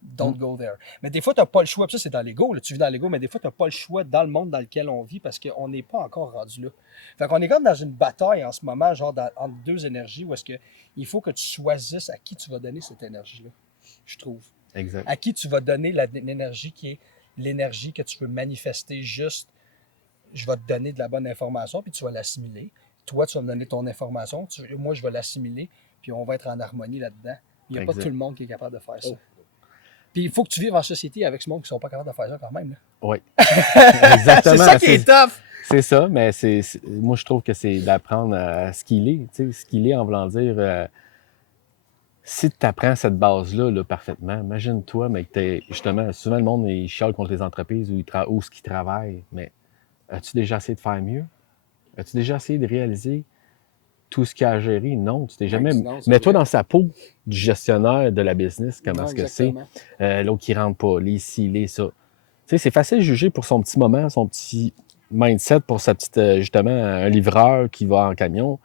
Don't go there. Mais des fois, tu n'as pas le choix. Puis ça, c'est dans l'ego. Là, tu vis dans l'ego, mais des fois, tu n'as pas le choix dans le monde dans lequel on vit parce qu'on n'est pas encore rendu là. Fait qu'on est comme dans une bataille en ce moment, genre entre deux énergies, où est-ce que il faut que tu choisisses à qui tu vas donner cette énergie-là, je trouve. Exact. À qui tu vas donner l'énergie qui est l'énergie que tu veux manifester juste. Je vais te donner de la bonne information, puis tu vas l'assimiler. Toi, tu vas me donner ton information. Moi, je vais l'assimiler, puis on va être en harmonie là-dedans. Il n'y a pas tout le monde qui est capable de faire ça. Puis il faut que tu vives en société avec ce monde qui ne sont pas capables de faire ça quand même. Là. Oui. Exactement. C'est ça qui est tough. C'est ça, mais moi, je trouve que c'est d'apprendre à ce qu'il est. Tu sais, ce qu'il est en voulant dire... si tu apprends cette base-là là, parfaitement, imagine-toi, mais que justement, souvent le monde il chiale contre les entreprises où ce qu'ils travaillent, mais as-tu déjà essayé de faire mieux? As-tu déjà essayé de réaliser tout ce qu'il y a à gérer? Non, tu t'es jamais... Mets-toi dans sa peau du gestionnaire de la business, comment est-ce que c'est. L'autre qui rentre pas, les ci, les ça. Tu sais, c'est facile de juger pour son petit moment, son petit mindset pour sa petite, justement, un livreur qui va en camion.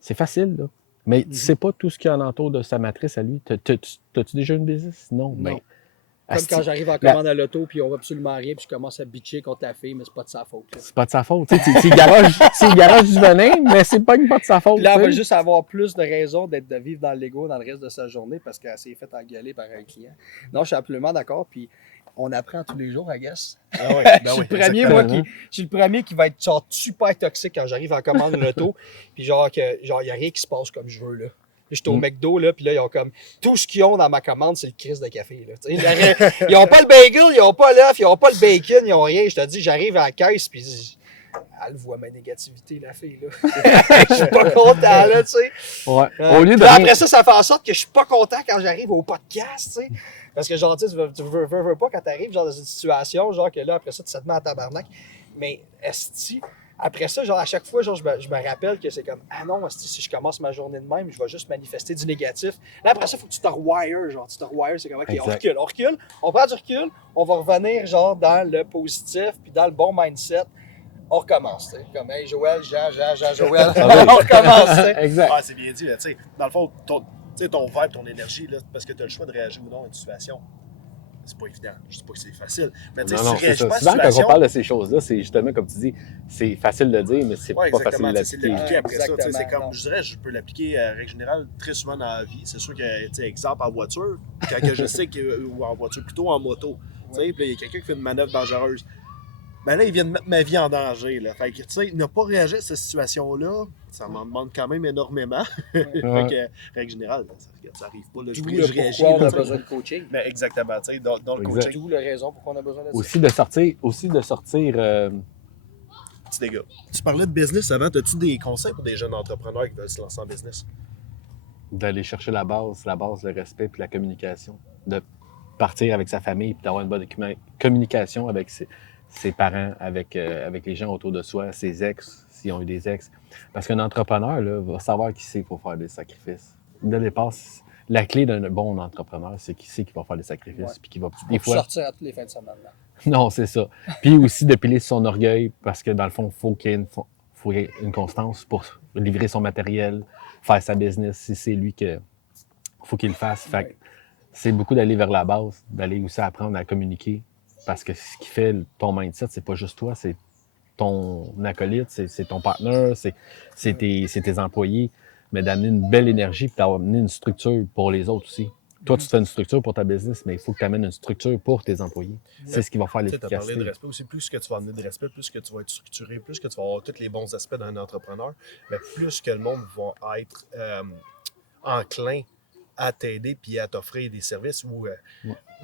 C'est facile, là. Mais tu ne sais pas tout ce qu'il y a alentour de sa matrice à lui. T'as-tu déjà une business? Non. Mais, comme quand j'arrive en commande à l'auto, puis on va absolument rien, puis je commence à bitcher contre la fille, mais c'est pas de sa faute. Là. C'est pas de sa faute. C'est le garage du venin, mais c'est pas de sa faute. Là, on va juste avoir plus de raisons de vivre dans l'ego dans le reste de sa journée parce qu'elle s'est fait engueuler par un client. Non, je suis absolument d'accord, puis on apprend tous les jours, I guess. Ah ouais, je suis le premier qui va être genre super toxique quand j'arrive en commande de l'auto, puis genre il n'y a rien qui se passe comme je veux, là. Je suis au McDo, là, puis là, ils ont comme... Tout ce qu'ils ont dans ma commande, c'est le crise de café, là. Ils n'ont pas le bagel, ils n'ont pas l'œuf, ils n'ont pas le bacon, ils n'ont rien. Je te dis, j'arrive à la caisse, puis elle voit ma négativité, la fille, là. Je suis pas content, là, tu sais. Ouais. Au lieu de... Après ça fait en sorte que je suis pas content quand j'arrive au podcast, tu sais. Parce que, genre, tu veux pas quand t'arrives, genre, dans une situation, genre, que là, après ça, tu te mets en tabarnak. Mais, esti... Après ça, genre, à chaque fois, genre, je me rappelle que c'est comme, ah non, si je commence ma journée de même, je vais juste manifester du négatif. Là, après ça, il faut que tu te rewires, genre, c'est comme, OK, on recule, on prend du recul, on va revenir, genre, dans le positif, puis dans le bon mindset. On recommence, tu sais, comme, hey, Joël, Jean, Joël, on recommence, tu sais. Exact. Ah, c'est bien dit, tu sais, dans le fond, ton vibe, ton énergie, là, parce que tu as le choix de réagir ou non à une situation. C'est pas évident. Je dis pas que c'est facile. Mais tu sais, si tu réagis pas à souvent, situation... quand on parle de ces choses-là, c'est justement comme tu dis, c'est facile de dire, mais c'est pas facile d'appliquer. C'est l'appliquer après ça. C'est comme, je dirais, je peux l'appliquer à règle générale très souvent dans la vie. C'est sûr que, tu sais, exemple en voiture, quand je sais que, ou en voiture, plutôt en moto, tu sais, puis il y a quelqu'un qui fait une manœuvre dangereuse. Ben là, il vient de mettre ma vie en danger. Là. Fait que, tu sais, ne pas réagir à cette situation-là, ça m'en demande quand même énormément. Fait que, règle générale, ça arrive pas. Là, je réagis. On a besoin de coaching. Mais exactement, tu sais, dans le coaching. D'où la raison pour qu'on a besoin de ça. Aussi de sortir. Tu petits dégâts. Tu parlais de business avant. As-tu des conseils pour des jeunes entrepreneurs qui veulent se lancer en business? D'aller chercher la base, le respect puis la communication. De partir avec sa famille puis d'avoir une bonne communication avec ses parents, avec les gens autour de soi, ses ex, s'ils ont eu des ex. Parce qu'un entrepreneur là, va savoir qu'il sait qu'il faut faire des sacrifices. Dès le départ, la clé d'un bon entrepreneur, c'est qu'il sait qu'il va faire des sacrifices. Puis qu'il va, des fois, sortir à toutes les fins de semaine. Là. non, c'est ça. Puis aussi de piler son orgueil, parce que dans le fond, faut qu'il y ait une constance pour livrer son matériel, faire sa business. Si c'est lui que faut qu'il le fasse. Fait que c'est beaucoup d'aller vers la base, d'aller aussi apprendre à communiquer. Parce que ce qui fait ton mindset, c'est pas juste toi, c'est ton acolyte, c'est ton partenaire, c'est tes employés. Mais d'amener une belle énergie puis d'amener une structure pour les autres aussi. Toi, tu te fais une structure pour ta business, mais il faut que tu amènes une structure pour tes employés. C'est ce qui va faire Tu as parlé l'efficacité. de respect aussi. Plus que tu vas amener de respect, plus que tu vas être structuré, plus que tu vas avoir tous les bons aspects d'un entrepreneur, mais plus que le monde va être enclin à t'aider puis à t'offrir des services ou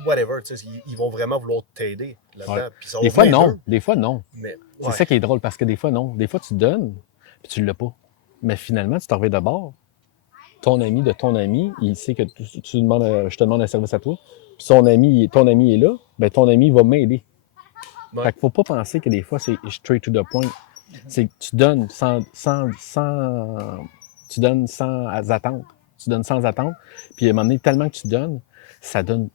whatever. Ils vont vraiment vouloir t'aider là-dedans. Ouais. Puis ça va Des fois, venir non. d'eux, Des fois, non. mais, C'est ouais. ça qui est drôle, parce que des fois, non. Des fois, tu donnes, puis tu l'as pas. Mais finalement, tu t'en reviens de bord. Ton ami de ton ami, il sait que tu demandes, je te demande un service à toi, puis ton ami est là, ben ton ami va m'aider. Ouais. Fait qu'il faut pas penser que des fois, c'est straight to the point. C'est que tu donnes tu donnes sans attente. Tu donnes sans attente. Puis à un moment donné, tellement que tu donnes, ça donne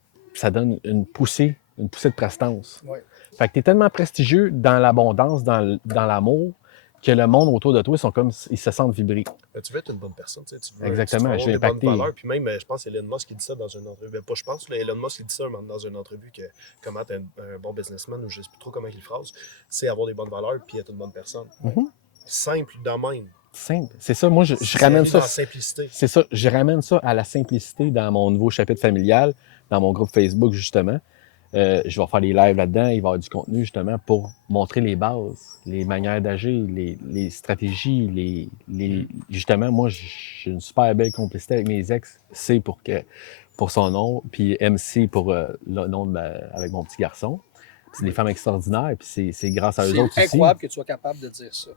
une poussée de prestance. Ouais. Fait que tu es tellement prestigieux dans l'abondance, dans l'amour, que le monde autour de toi, ils se sentent vibrer. Mais tu veux être une bonne personne, tu veux, Exactement, tu veux avoir je vais des bonnes impacter. valeurs. Puis même, je pense que c'est Elon Musk qui dit ça dans une entrevue. Ben, pas je pense, là, Elon Musk il dit ça dans une entrevue que comment être un bon businessman, ou je sais plus trop comment il le phrase, c'est avoir des bonnes valeurs puis être une bonne personne. Mhm. Simple de même. Simple. C'est ça, moi, je C'est ramène dans ça. la simplicité. C'est ça, je ramène ça à la simplicité dans mon nouveau chapitre familial, dans mon groupe Facebook, justement. Je vais faire des lives là-dedans, il va y avoir du contenu, justement, pour montrer les bases, les manières d'agir, les stratégies, justement, moi, j'ai une super belle complicité avec mes ex. C pour son nom, puis MC pour le nom avec mon petit garçon. C'est des femmes extraordinaires, puis c'est grâce à eux autres C'est aussi. incroyable que tu sois capable de dire ça.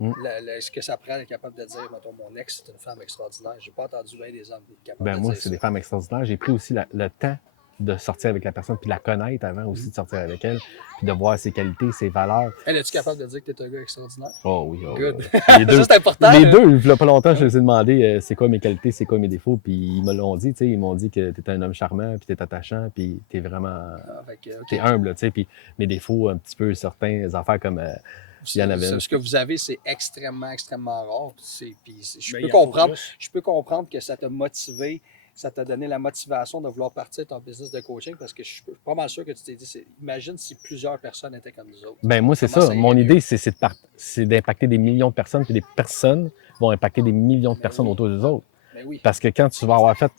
Mm. Ce que ça prend d'être capable de dire, mettons, mon ex, c'est une femme extraordinaire. J'ai pas entendu bien des hommes capables Ben de moi, dire c'est ça. des femmes extraordinaires. J'ai pris aussi le temps de sortir avec la personne, puis la connaître avant aussi de sortir avec elle, puis de voir ses qualités, ses valeurs. Elle, es-tu capable de dire que t'es un gars extraordinaire? Oh oui, oh, Good. oui. Les deux, Ça, c'est important. les hein? deux, il y a pas longtemps, je les ai demandé c'est quoi mes qualités, c'est quoi mes défauts, puis ils me l'ont dit, tu sais, ils m'ont dit que t'es un homme charmant, puis t'es attachant, puis t'es vraiment, Ah, fait que, ok. t'es humble, tu sais, puis mes défauts, un petit peu, certaines affaires comme il y en avait une. Ce que vous avez, c'est extrêmement, extrêmement rare. Je Mais peux il y en a comprendre. plus. Je peux comprendre que ça t'a motivé, ça t'a donné la motivation de vouloir partir de ton business de coaching parce que je suis pas mal sûr que tu t'es dit, imagine si plusieurs personnes étaient comme nous autres. Ben moi, c'est Comment ça. ça Mon irait idée, c'est d'impacter des millions de personnes, puis des personnes vont impacter des millions de personnes autour d'eux autres. Ben oui. Parce que quand tu vas avoir fait,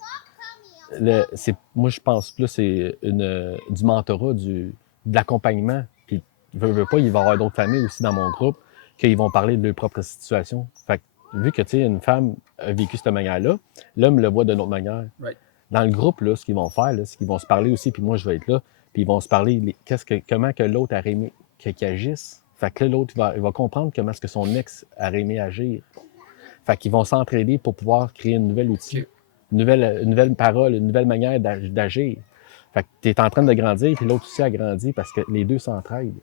moi je pense plus c'est du mentorat, de l'accompagnement. Puis veux pas, il va y avoir d'autres familles aussi dans mon groupe qui vont parler de leur propre situation. Fait que, vu que tu sais, une femme a vécu cette manière-là, l'homme le voit d'une autre manière. Right. Dans le groupe, là, ce qu'ils vont faire, là, c'est qu'ils vont se parler aussi, puis moi je vais être là, puis ils vont se parler comment que l'autre a aimé qu'il agisse. Fait que là, l'autre il va comprendre comment est-ce que son ex a aimé agir. Fait qu'ils vont s'entraider pour pouvoir créer une nouvelle outil, une nouvelle parole, une nouvelle manière d'agir. Fait que tu es en train de grandir, puis l'autre aussi a grandi parce que les deux s'entraident.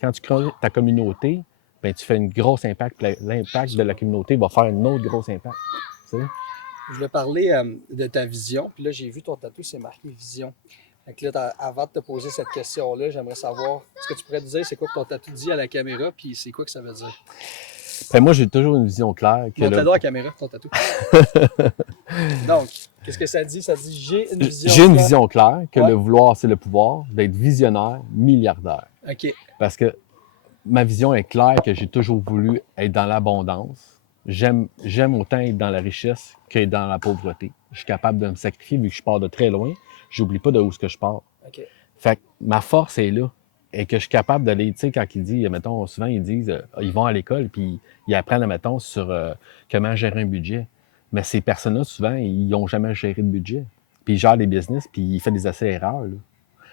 Quand tu crées ta communauté, ben, tu fais un gros impact. Puis l'impact de la communauté va faire un autre gros impact. Tu sais? Je voulais parler de ta vision. Puis là, j'ai vu ton tatou, c'est marqué vision. Fait que là, avant de te poser cette question-là, j'aimerais savoir ce que tu pourrais te dire, c'est quoi que ton tatou dit à la caméra, puis c'est quoi que ça veut dire? Ben, moi, j'ai toujours une vision claire. Montre-le à la caméra, ton tatou. Donc, qu'est-ce que ça dit? Ça dit j'ai une vision. J'ai une vision claire que Ouais. le vouloir, c'est le pouvoir, d'être visionnaire, milliardaire. OK. Parce que ma vision est claire que j'ai toujours voulu être dans l'abondance. J'aime autant être dans la richesse qu'être dans la pauvreté. Je suis capable de me sacrifier vu que je pars de très loin. J'oublie pas de où est-ce que je pars. OK. Fait que ma force est là. Et que je suis capable d'aller, tu sais, quand ils disent, mettons, souvent ils disent, ils vont à l'école puis ils apprennent, mettons, sur comment gérer un budget. Mais ces personnes-là, souvent, ils n'ont jamais géré de budget. Puis ils gèrent des business puis ils font des essais-erreurs. Là.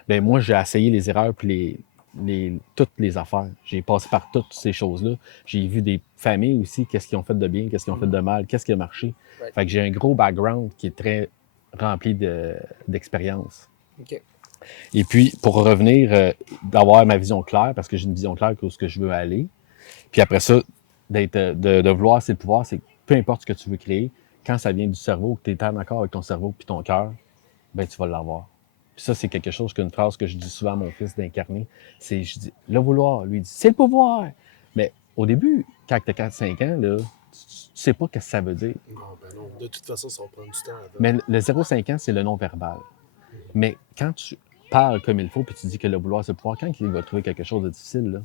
Ben moi, j'ai essayé les erreurs puis toutes les affaires. J'ai passé par toutes ces choses-là. J'ai vu des familles aussi, qu'est-ce qu'ils ont fait de bien, qu'est-ce qu'ils ont fait de mal, qu'est-ce qui a marché. Right. Fait que j'ai un gros background qui est très rempli d'expérience. OK. Et puis, pour revenir, d'avoir ma vision claire, parce que j'ai une vision claire de ce que je veux aller. Puis après ça, de vouloir, c'est le pouvoir, c'est que peu importe ce que tu veux créer, quand ça vient du cerveau, que tu es en accord avec ton cerveau puis ton cœur, ben tu vas l'avoir. Puis ça, c'est quelque chose, qu'une phrase que je dis souvent à mon fils d'incarner, c'est, je dis, le vouloir, lui, il dit, c'est le pouvoir. Mais au début, quand tu as 4-5 ans, là, tu sais pas ce que ça veut dire. Non, ben non. De toute façon, ça va prendre du temps. Mais le 0-5 ans, c'est le non-verbal. Mais quand tu parles comme il faut, puis tu dis que le vouloir, c'est le pouvoir, quand il va trouver quelque chose de difficile, là,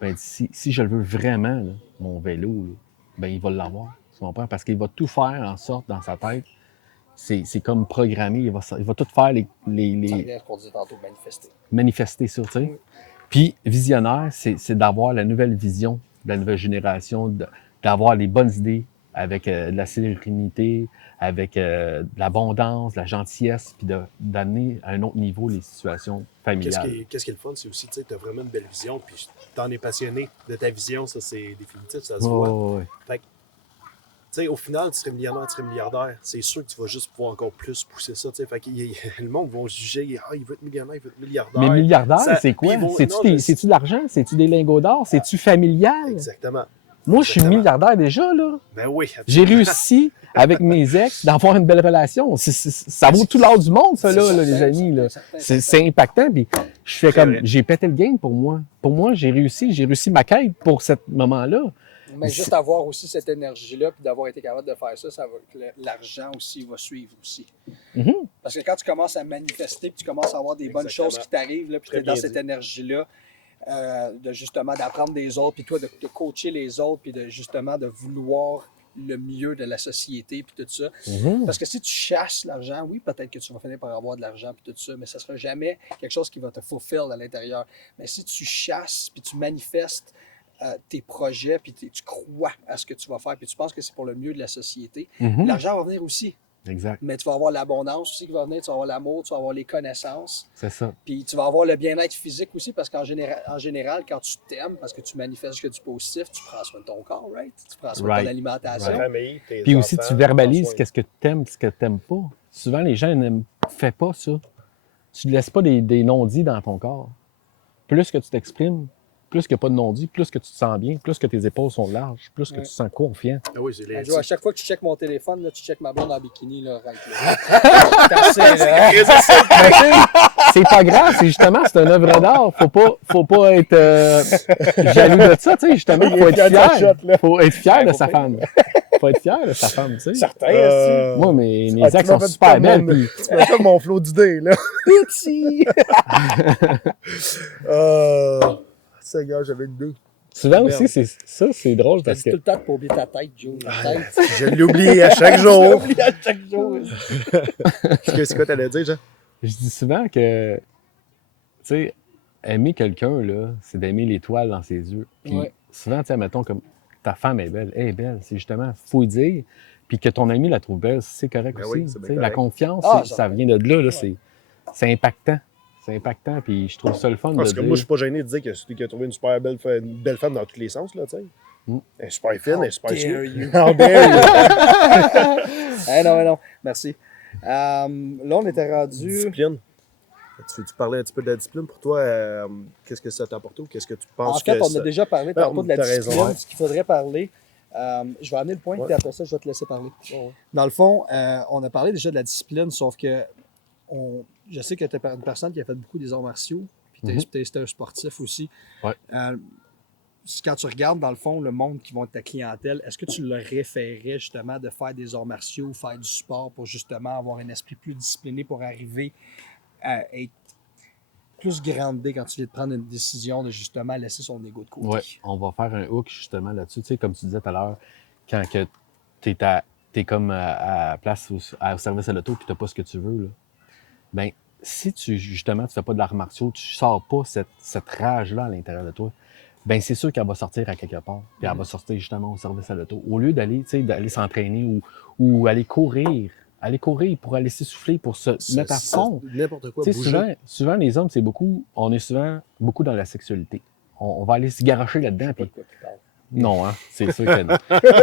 ben, si je le veux vraiment, là, mon vélo, là, ben, il va l'avoir. Tu comprends? Parce qu'il va tout faire en sorte, dans sa tête, c'est comme programmé, il va tout faire Ça revient à ce qu'on disait tantôt, manifester. manifester ça, tu sais. Oui. Puis visionnaire, c'est d'avoir la nouvelle vision de la nouvelle génération, d'avoir les bonnes idées avec de la sérénité, avec de l'abondance, de la gentillesse, puis d'amener à un autre niveau les situations familiales. Qu'est-ce qui est le fun, c'est aussi, tu sais, t'as vraiment une belle vision, puis t'en es passionné de ta vision, ça c'est définitif, ça se voit. Ouais. Fait que, tu sais, au final, tu serais millionnaire, tu serais milliardaire, c'est sûr que tu vas juste pouvoir encore plus pousser ça, tu sais. Fait que le monde va juger, ah, il veut être millionnaire, il veut être milliardaire. Mais milliardaire, Ça- c'est quoi? puis ils vont- C'est-tu non, c'est-tu de l'argent? C'est-tu des lingots d'or? C'est-tu familial? Exactement. Moi, je suis Exactement. milliardaire déjà, là. Ben oui. J'ai réussi, avec mes ex, d'avoir une belle relation. Ça vaut tout l'or du monde, ça, là, les amis. Là. C'est impactant. Puis je fais comme, j'ai pété le game pour moi. Pour moi, j'ai réussi ma quête pour ce moment-là. Mais juste avoir aussi cette énergie-là, puis d'avoir été capable de faire ça, ça va que l'argent aussi va suivre aussi. Mhm. Parce que quand tu commences à manifester, puis tu commences à avoir des bonnes Exactement. choses qui t'arrivent, là, puis tu Très es dans bien cette dit. énergie-là, de justement d'apprendre des autres, puis toi de coacher les autres, puis de justement de vouloir le mieux de la société, puis tout ça. Mhm. Parce que si tu chasses l'argent, oui, peut-être que tu vas finir par avoir de l'argent, puis tout ça, mais ça ne sera jamais quelque chose qui va te fulfill à l'intérieur. Mais si tu chasses, puis tu manifestes tes projets, puis tu crois à ce que tu vas faire, puis tu penses que c'est pour le mieux de la société, Mhm. l'argent va venir aussi. Exact, Mais tu vas avoir l'abondance aussi qui va venir, tu vas avoir l'amour, tu vas avoir les connaissances, c'est ça. puis tu vas avoir le bien-être physique aussi, parce qu'en général, quand tu t'aimes, parce que tu manifestes que du positif, tu prends soin de ton corps, right? Tu prends soin de Right. ton alimentation. Ta famille, tes Puis aussi, enfants, tu verbalises prends soin. qu'est-ce que tu aimes, ce que tu n'aimes pas. Souvent, les gens n'aiment pas ça. Tu ne laisses pas des non-dits dans ton corps. Plus que tu t'exprimes, plus qu'il n'y a pas de non-dit, plus que tu te sens bien, plus que tes épaules sont larges, plus que Ouais. tu te sens confiant. Ah oui, c'est les. Joe, à chaque fois que tu checkes mon téléphone, là, tu checkes ma blonde en bikini, là, right, là. C'est assez, là. Mais tu sais, c'est pas grave, c'est justement, c'est une œuvre d'art. Faut pas être jaloux de ça, tu sais, justement. Faut être fier. Faut être fier de sa femme. Faut être fier de sa femme, tu sais. Certain, Moi, mes Ah, ex tu m'as sont fait super perdre belles. mon- Puis, Tu m'as fait mon flot d'idées, là. Petit! Seigneur, j'avais une deux. souvent Merde. aussi, c'est drôle T'as parce dit que tout le temps de pas oublier ta tête, Joe. La tête. Je l'oublie à chaque jour. Oublie à chaque jour. C'est quoi t'allais dire, Jean? je dis souvent que, tu sais, aimer quelqu'un, là, c'est d'aimer l'étoile dans ses yeux. Puis Ouais. souvent, tu sais, mettons, comme ta femme est belle, elle est belle, c'est justement, faut le dire. Puis que ton ami la trouve belle, c'est correct Ben aussi. oui, c'est bien Tu sais, la correct. confiance, Ah, ça ça vient de là, c'est impactant. C'est impactant, puis je trouve ça le fun Parce de que dire. moi, je suis pas gêné de dire que celui qui a trouvé une super belle, une belle femme dans tous les sens, là, tu sais. Mm. Elle est super fine, elle est super How dare sweet. you. How dare you. Non. Merci. Là, on était rendu. Discipline. Tu parlais un petit peu de la discipline. Pour toi, qu'est-ce que ça t'a apporté ou qu'est-ce que tu penses En fait, que on ça... a déjà parlé Non, tantôt de la t'as discipline, raison, ouais. ce qu'il faudrait parler. Je vais amener le point, Ouais. puis après ça, je vais te laisser parler. Ouais. Dans le fond, on a parlé déjà de la discipline, sauf que je sais que tu es une personne qui a fait beaucoup des arts martiaux, puis tu es un sportif aussi. Ouais. Quand tu regardes, dans le fond, le monde qui va être ta clientèle, est-ce que tu leur référais justement de faire des arts martiaux, faire du sport pour justement avoir un esprit plus discipliné pour arriver à être plus groundé quand tu viens de prendre une décision de justement laisser son ego de côté? Ouais, on va faire un hook justement là-dessus. Tu sais, comme tu disais tout à l'heure, quand que t'es comme à place au service à l'auto et tu n'as pas ce que tu veux, là, ben, si justement tu fais pas de l'art martiaux, tu sors pas cette rage-là à l'intérieur de toi, ben c'est sûr qu'elle va sortir à quelque part. Puis elle va sortir justement au service à l'auto. Au lieu d'aller s'entraîner ou aller courir aller courir, pour aller s'essouffler, pour se mettre à fond. N'importe quoi, Tu sais, bouger. souvent, les hommes, on est souvent beaucoup dans la sexualité. On va aller se garocher là-dedans. Pas Puis... de quoi tu parles. Non, hein, c'est sûr que non.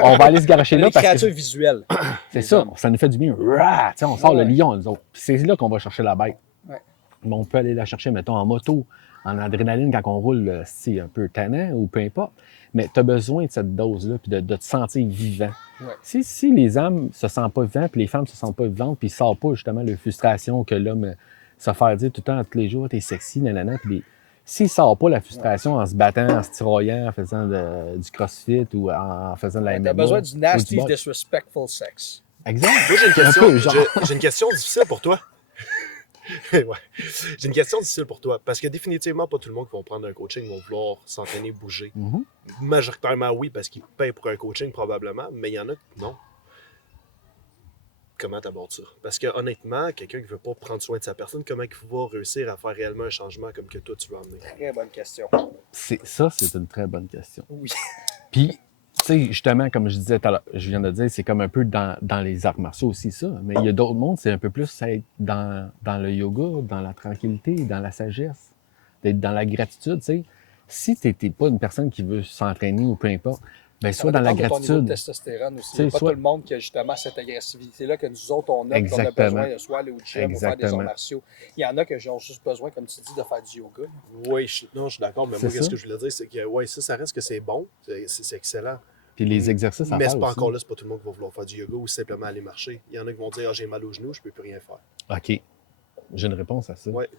On va aller se garocher là Les parce créatures que visuelles. c'est les ça, hommes. ça nous fait du bien. Rah! Tu sais, on sort Ouais. le lion, nous autres. Puis c'est là qu'on va chercher la bête. Ouais. Mais on peut aller la chercher, mettons, en moto, en adrénaline quand on roule, c'est un peu tannant ou peu importe. Mais tu as besoin de cette dose-là, puis de te sentir vivant. Ouais. Si les hommes se sentent pas vivants, puis les femmes se sentent pas vivantes, puis ils sortent pas justement leur frustration que l'homme se fait dire tout le temps, tous les jours, t'es sexy, nanana, puis s'il sort pas la frustration en se battant, en se tiraillant, en faisant du crossfit ou en faisant de la Ouais, MMA. t'as besoin du nasty, ou du box. disrespectful sex. Exact. Moi, j'ai une Un question, peu, genre. j'ai une question difficile pour toi. Ouais. J'ai une question difficile pour toi. Parce que définitivement, pas tout le monde qui va prendre un coaching va vouloir s'entraîner, bouger. Mhm. Majoritairement, oui, parce qu'ils payent pour un coaching, probablement. Mais il y en a qui non. Comment t'abordes ça? Parce que honnêtement, quelqu'un qui veut pas prendre soin de sa personne, comment il va réussir à faire réellement un changement comme que toi, tu veux amener? Très bonne question. C'est une très bonne question. Oui. Puis, tu sais, justement, comme je disais tout à l'heure, je viens de dire, c'est comme un peu dans les arts martiaux aussi, ça. Mais il y a d'autres mondes, c'est un peu plus être dans le yoga, dans la tranquillité, dans la sagesse, d'être dans la gratitude, tu sais. Si tu n'es pas une personne qui veut s'entraîner ou peu importe, bien, Ça soit va dans la dépendre de ton niveau de gratitude. testostérone aussi. Tu sais, Il n'y a pas soit- tout le monde qui a justement cette agressivité-là que nous autres, on a, puis on a Exactement. besoin de soit aller au gym ou faire des Exactement. arts martiaux. Il y en a qui ont juste besoin, comme tu dis, de faire du yoga. Oui, non, je suis d'accord, mais C'est moi, qu'est-ce ça. que je voulais dire, c'est que ouais, ça reste que c'est bon, c'est excellent. Puis les exercices à Mais faire c'est pas aussi. encore là, c'est pas tout le monde qui va vouloir faire du yoga ou simplement aller marcher. Il y en a qui vont dire, ah, j'ai mal au genou, je peux plus rien faire. OK. J'ai une réponse à ça. Ouais.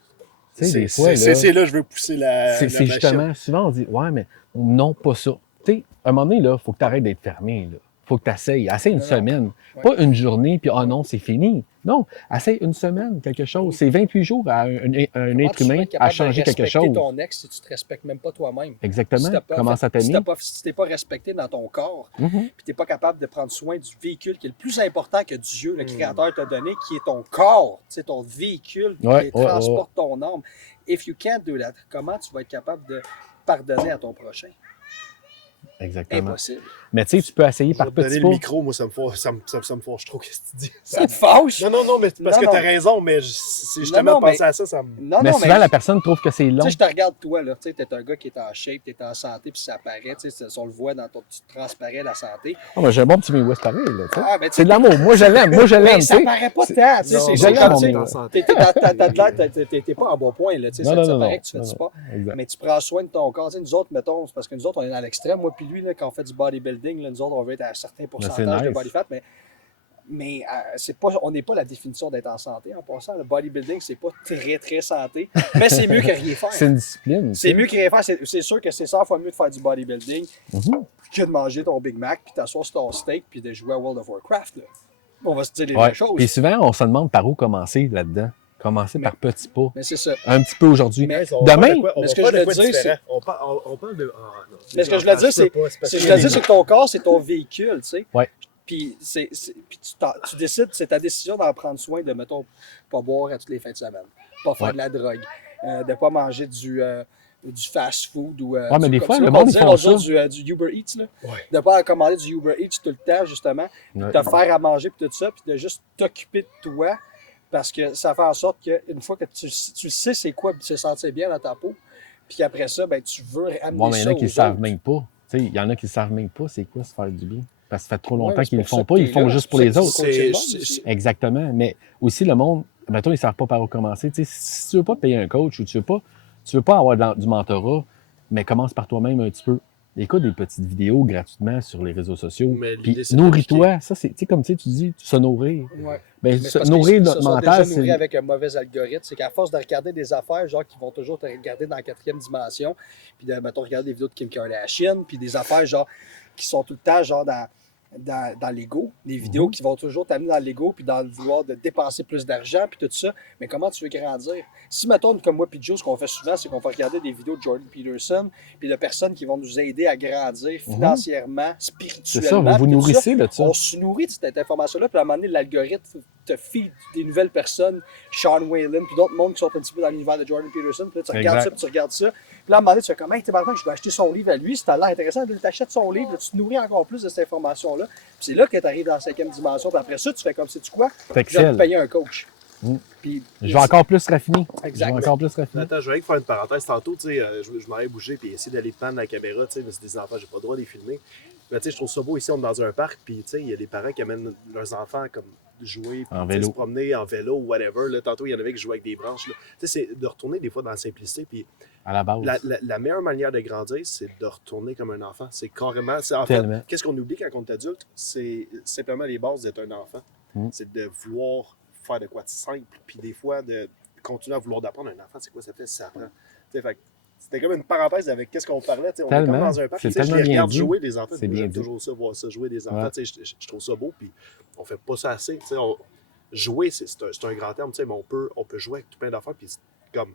Tu sais, des fois, là, c'est là que je veux pousser la. c'est la machine. justement, souvent on dit, ouais, mais non, pas ça. Tu sais, à un moment donné, il faut que tu arrêtes d'être fermé. Il faut que tu essayes. Essaye une Non, non. semaine. Ouais. Pas une journée, puis oh non, c'est fini. Non, essaye une semaine, quelque chose. C'est 28 jours à un Comment être tu vas humain être capable à changer de quelque respecter chose. ton ex si tu ne te respectes même pas toi-même? Exactement. Si t'as pas Comment fait- ça t'a si mis? tu t'es pas respecté dans ton corps, Mhm. puis tu n'es pas capable de prendre soin du véhicule qui est le plus important que Dieu, le Créateur, t'a donné, qui est ton corps, tu sais, ton véhicule Ouais, qui ouais, transporte ton âme. If you can't do that, comment tu vas être capable de pardonner à ton prochain? Exactement. Impossible. Mais tu sais, tu peux essayer Je vais par te donner petits le pas. micro, moi, ça me fâche trop, qu'est-ce que tu dis? Ça te fâche? Non, mais parce Non, que non. t'as raison, mais c'est justement non, de penser mais- à ça, ça me. Non, Mais non, souvent, la personne trouve que c'est Tu long. sais, je te regarde toi, là, tu sais, t'es un gars qui est en shape, t'es en santé, puis ça apparaît, tu sais, on le voit dans ton petit transparent, la santé. Ah, mais j'ai un bon petit Midwest pareil, là, tu sais. Ah, ben, tu C'est de l'amour. Moi, je l'aime. Moi, je l'aime, mais tu ça sais. paraît pas C'est- tant, tu sais, Non, c'est je l'aime, comme, mon tu sais, Midwest. t'es pas en bon point, là, tu sais, Non, non, ça non, paraît non. que tu fais Non, du non. sport. Exact. Mais tu prends soin de ton corps. Tu sais, nous autres, mettons, c'est parce que nous autres, on est dans l'extrême, moi puis lui, là, quand on fait du bodybuilding, là, nous autres, on veut être à un certain pourcentage de nice. body fat, mais c'est pas, on n'est pas la définition d'être en santé. En passant, le bodybuilding, c'est pas très, très santé, mais c'est mieux que rien C'est faire. une discipline. C'est mieux que rien faire. C'est sûr que c'est 100 fois mieux de faire du bodybuilding Mhm. que de manger ton Big Mac, puis t'asseoir sur ton steak, puis de jouer à World of Warcraft. Là. On va se dire les Ouais. mêmes choses. Puis souvent, on se demande par où commencer là-dedans. Commencer Mais- par petits pas. Mais c'est ça. Un petit peu aujourd'hui. Mais- Demain, on mais va ce que faire je de veux quoi dire, différent. On parle de. Ah, non. Mais ce que je voulais dire, c'est que ton corps, c'est ton véhicule, tu sais. Ouais. Puis, puis tu décides, c'est ta décision d'en prendre soin, de, mettons, pas boire à toutes les fins de semaine, pas faire Ouais. de la drogue, de pas manger du fast-food ou... mais des fois, comme le on monde, disait ils font l'autre ça. jour, du Uber Eats, là. Ouais. De pas commander du Uber Eats tout le temps, justement, Ouais. te faire à manger, puis tout ça, puis de juste t'occuper de toi, parce que ça fait en sorte qu'une fois que tu sais c'est quoi se sentir bien dans ta peau, puis après ça, ben, tu veux amener Ouais, mais il y en ça a qui aux ne savent autres. même pas. Tu sais, il y en a qui ne savent même pas c'est quoi se faire du bien. Parce que ça fait trop Ouais, longtemps mais c'est qu'ils ne le pour ça font que pas, ils t'es font là, juste c'est pour pour les ça que autres. tu coaches le monde C'est- aussi. Exactement. Mais aussi, le monde, mettons, ils ne savent pas par où commencer. Tu sais, si tu ne veux pas payer un coach ou tu veux pas avoir du mentorat, mais commence par toi-même un petit peu. Écoute des petites vidéos gratuitement sur les réseaux sociaux. Mais Puis l'idée, c'est nourris-toi. Ça, c'est, tu sais, comme tu sais, tu dis, se nourrir. Ouais. Ben, Mais se c'est parce nourrir qu'ils notre se sont mental, déjà nourris c'est. avec un mauvais algorithme. C'est qu'à force de regarder des affaires, genre, qui vont toujours te regarder dans la 4e dimension, puis de, mettons, regarder des vidéos de Kim Kardashian, puis des affaires, genre, qui sont tout le temps, genre, dans l'ego. Des vidéos qui vont toujours t'amener dans l'ego, puis dans le vouloir de dépenser plus d'argent, puis tout ça. Mais comment tu veux grandir? Si, mettons, comme moi, puis Joe, ce qu'on fait souvent, c'est qu'on va regarder des vidéos de Jordan Peterson, puis de personnes qui vont nous aider à grandir financièrement, C'est spirituellement. ça, vous vous puis tout ça. nourrissez de ça. On se nourrit de cette information-là, puis à un moment donné, l'algorithme te feed des nouvelles personnes, Sean Whalen, puis d'autres mondes qui sont un petit peu dans l'univers de Jordan Peterson. Puis là, tu regardes ça, puis tu regardes ça. Puis là, à un moment donné, tu fais comme, hey, tabarnak, je dois acheter son livre à lui. Si t'as l'air intéressant, tu achètes son livre, là, tu te nourris encore plus de cette information-là. Puis c'est là que tu arrives dans la 5e dimension. Puis après ça, tu fais comme, sais-tu quoi? Je vais te payer un coach. Puis, je vais encore plus raffiner. Exactement. Je vais encore plus raffiner. Attends, je vais faire une parenthèse tantôt. Tu sais, je m'en ai bougé puis essayer d'aller prendre la caméra. Tu sais, mais c'est des enfants, j'ai pas le droit de les filmer. Mais tu sais, je trouve ça beau ici, on est dans un parc. Puis tu sais, il y a des parents qui amènent leurs enfants comme jouer, puis se promener en vélo ou whatever. Là, tantôt, il y en avait qui jouaient avec des branches. Tu sais, c'est de retourner des fois dans la simplicité. Puis à la base. La meilleure manière de grandir, c'est de retourner comme un enfant. C'est carrément. En fait, qu'est-ce qu'on oublie quand on est adulte? C'est simplement les bases d'être un enfant. C'est de vouloir faire de quoi de simple, puis des fois de continuer à vouloir d'apprendre un enfant, c'est quoi ça fait si ça apprend. Fait, c'était comme une parenthèse avec qu'est-ce qu'on parlait. On est comme dans un parc, je les regarde jouer des enfants, j'aime toujours ça, voir ça jouer des enfants, je trouve ça beau, puis on fait pas ça assez. Jouer, c'est un grand terme, mais on peut jouer avec tout plein d'enfants, puis comme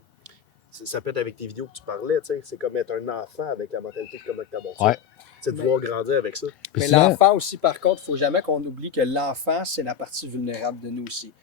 ça peut être avec tes vidéos que tu parlais, c'est comme être un enfant avec la mentalité de comment tu as bon ça. C'est de vouloir grandir avec ça. Mais l'enfant aussi, par contre, il ne faut jamais qu'on oublie que l'enfant, c'est la partie vulnérable de nous aussi.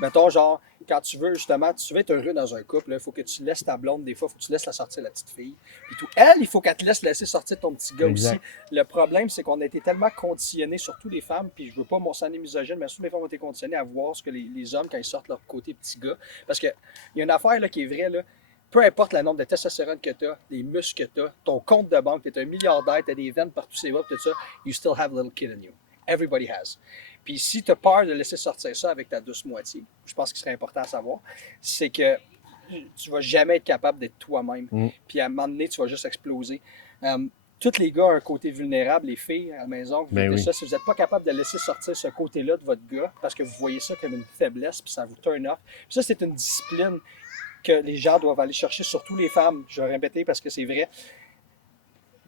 Mettons, genre, quand tu veux justement, tu veux être heureux dans un couple, il faut que tu laisses ta blonde, des fois, il faut que tu laisses la sortir la petite fille. Puis tout. Elle, il faut qu'elle te laisser sortir ton petit gars aussi. Le problème, c'est qu'on a été tellement conditionnés, surtout les femmes, puis je veux pas mentionner misogyne, mais surtout les femmes ont été conditionnées à voir ce que les hommes, quand ils sortent leur côté petit gars. Parce qu'il y a une affaire là, qui est vraie, là. Peu importe le nombre de testostérone que tu as, les muscles que tu as, ton compte de banque, tu es un milliardaire, tu as des veines partout ses bras, tout ça, you still have a little kid in you. Everybody has. Puis si tu as peur de laisser sortir ça avec ta douce moitié, je pense qu'il serait important à savoir, c'est que tu vas jamais être capable d'être toi-même. Puis à un moment donné, tu vas juste exploser. Tous les gars ont un côté vulnérable, les filles à la maison, ça, si vous n'êtes pas capable de laisser sortir ce côté-là de votre gars, parce que vous voyez ça comme une faiblesse, puis ça vous turn off. Puis ça, c'est une discipline que les gens doivent aller chercher, surtout les femmes. Je vais répéter parce que c'est vrai.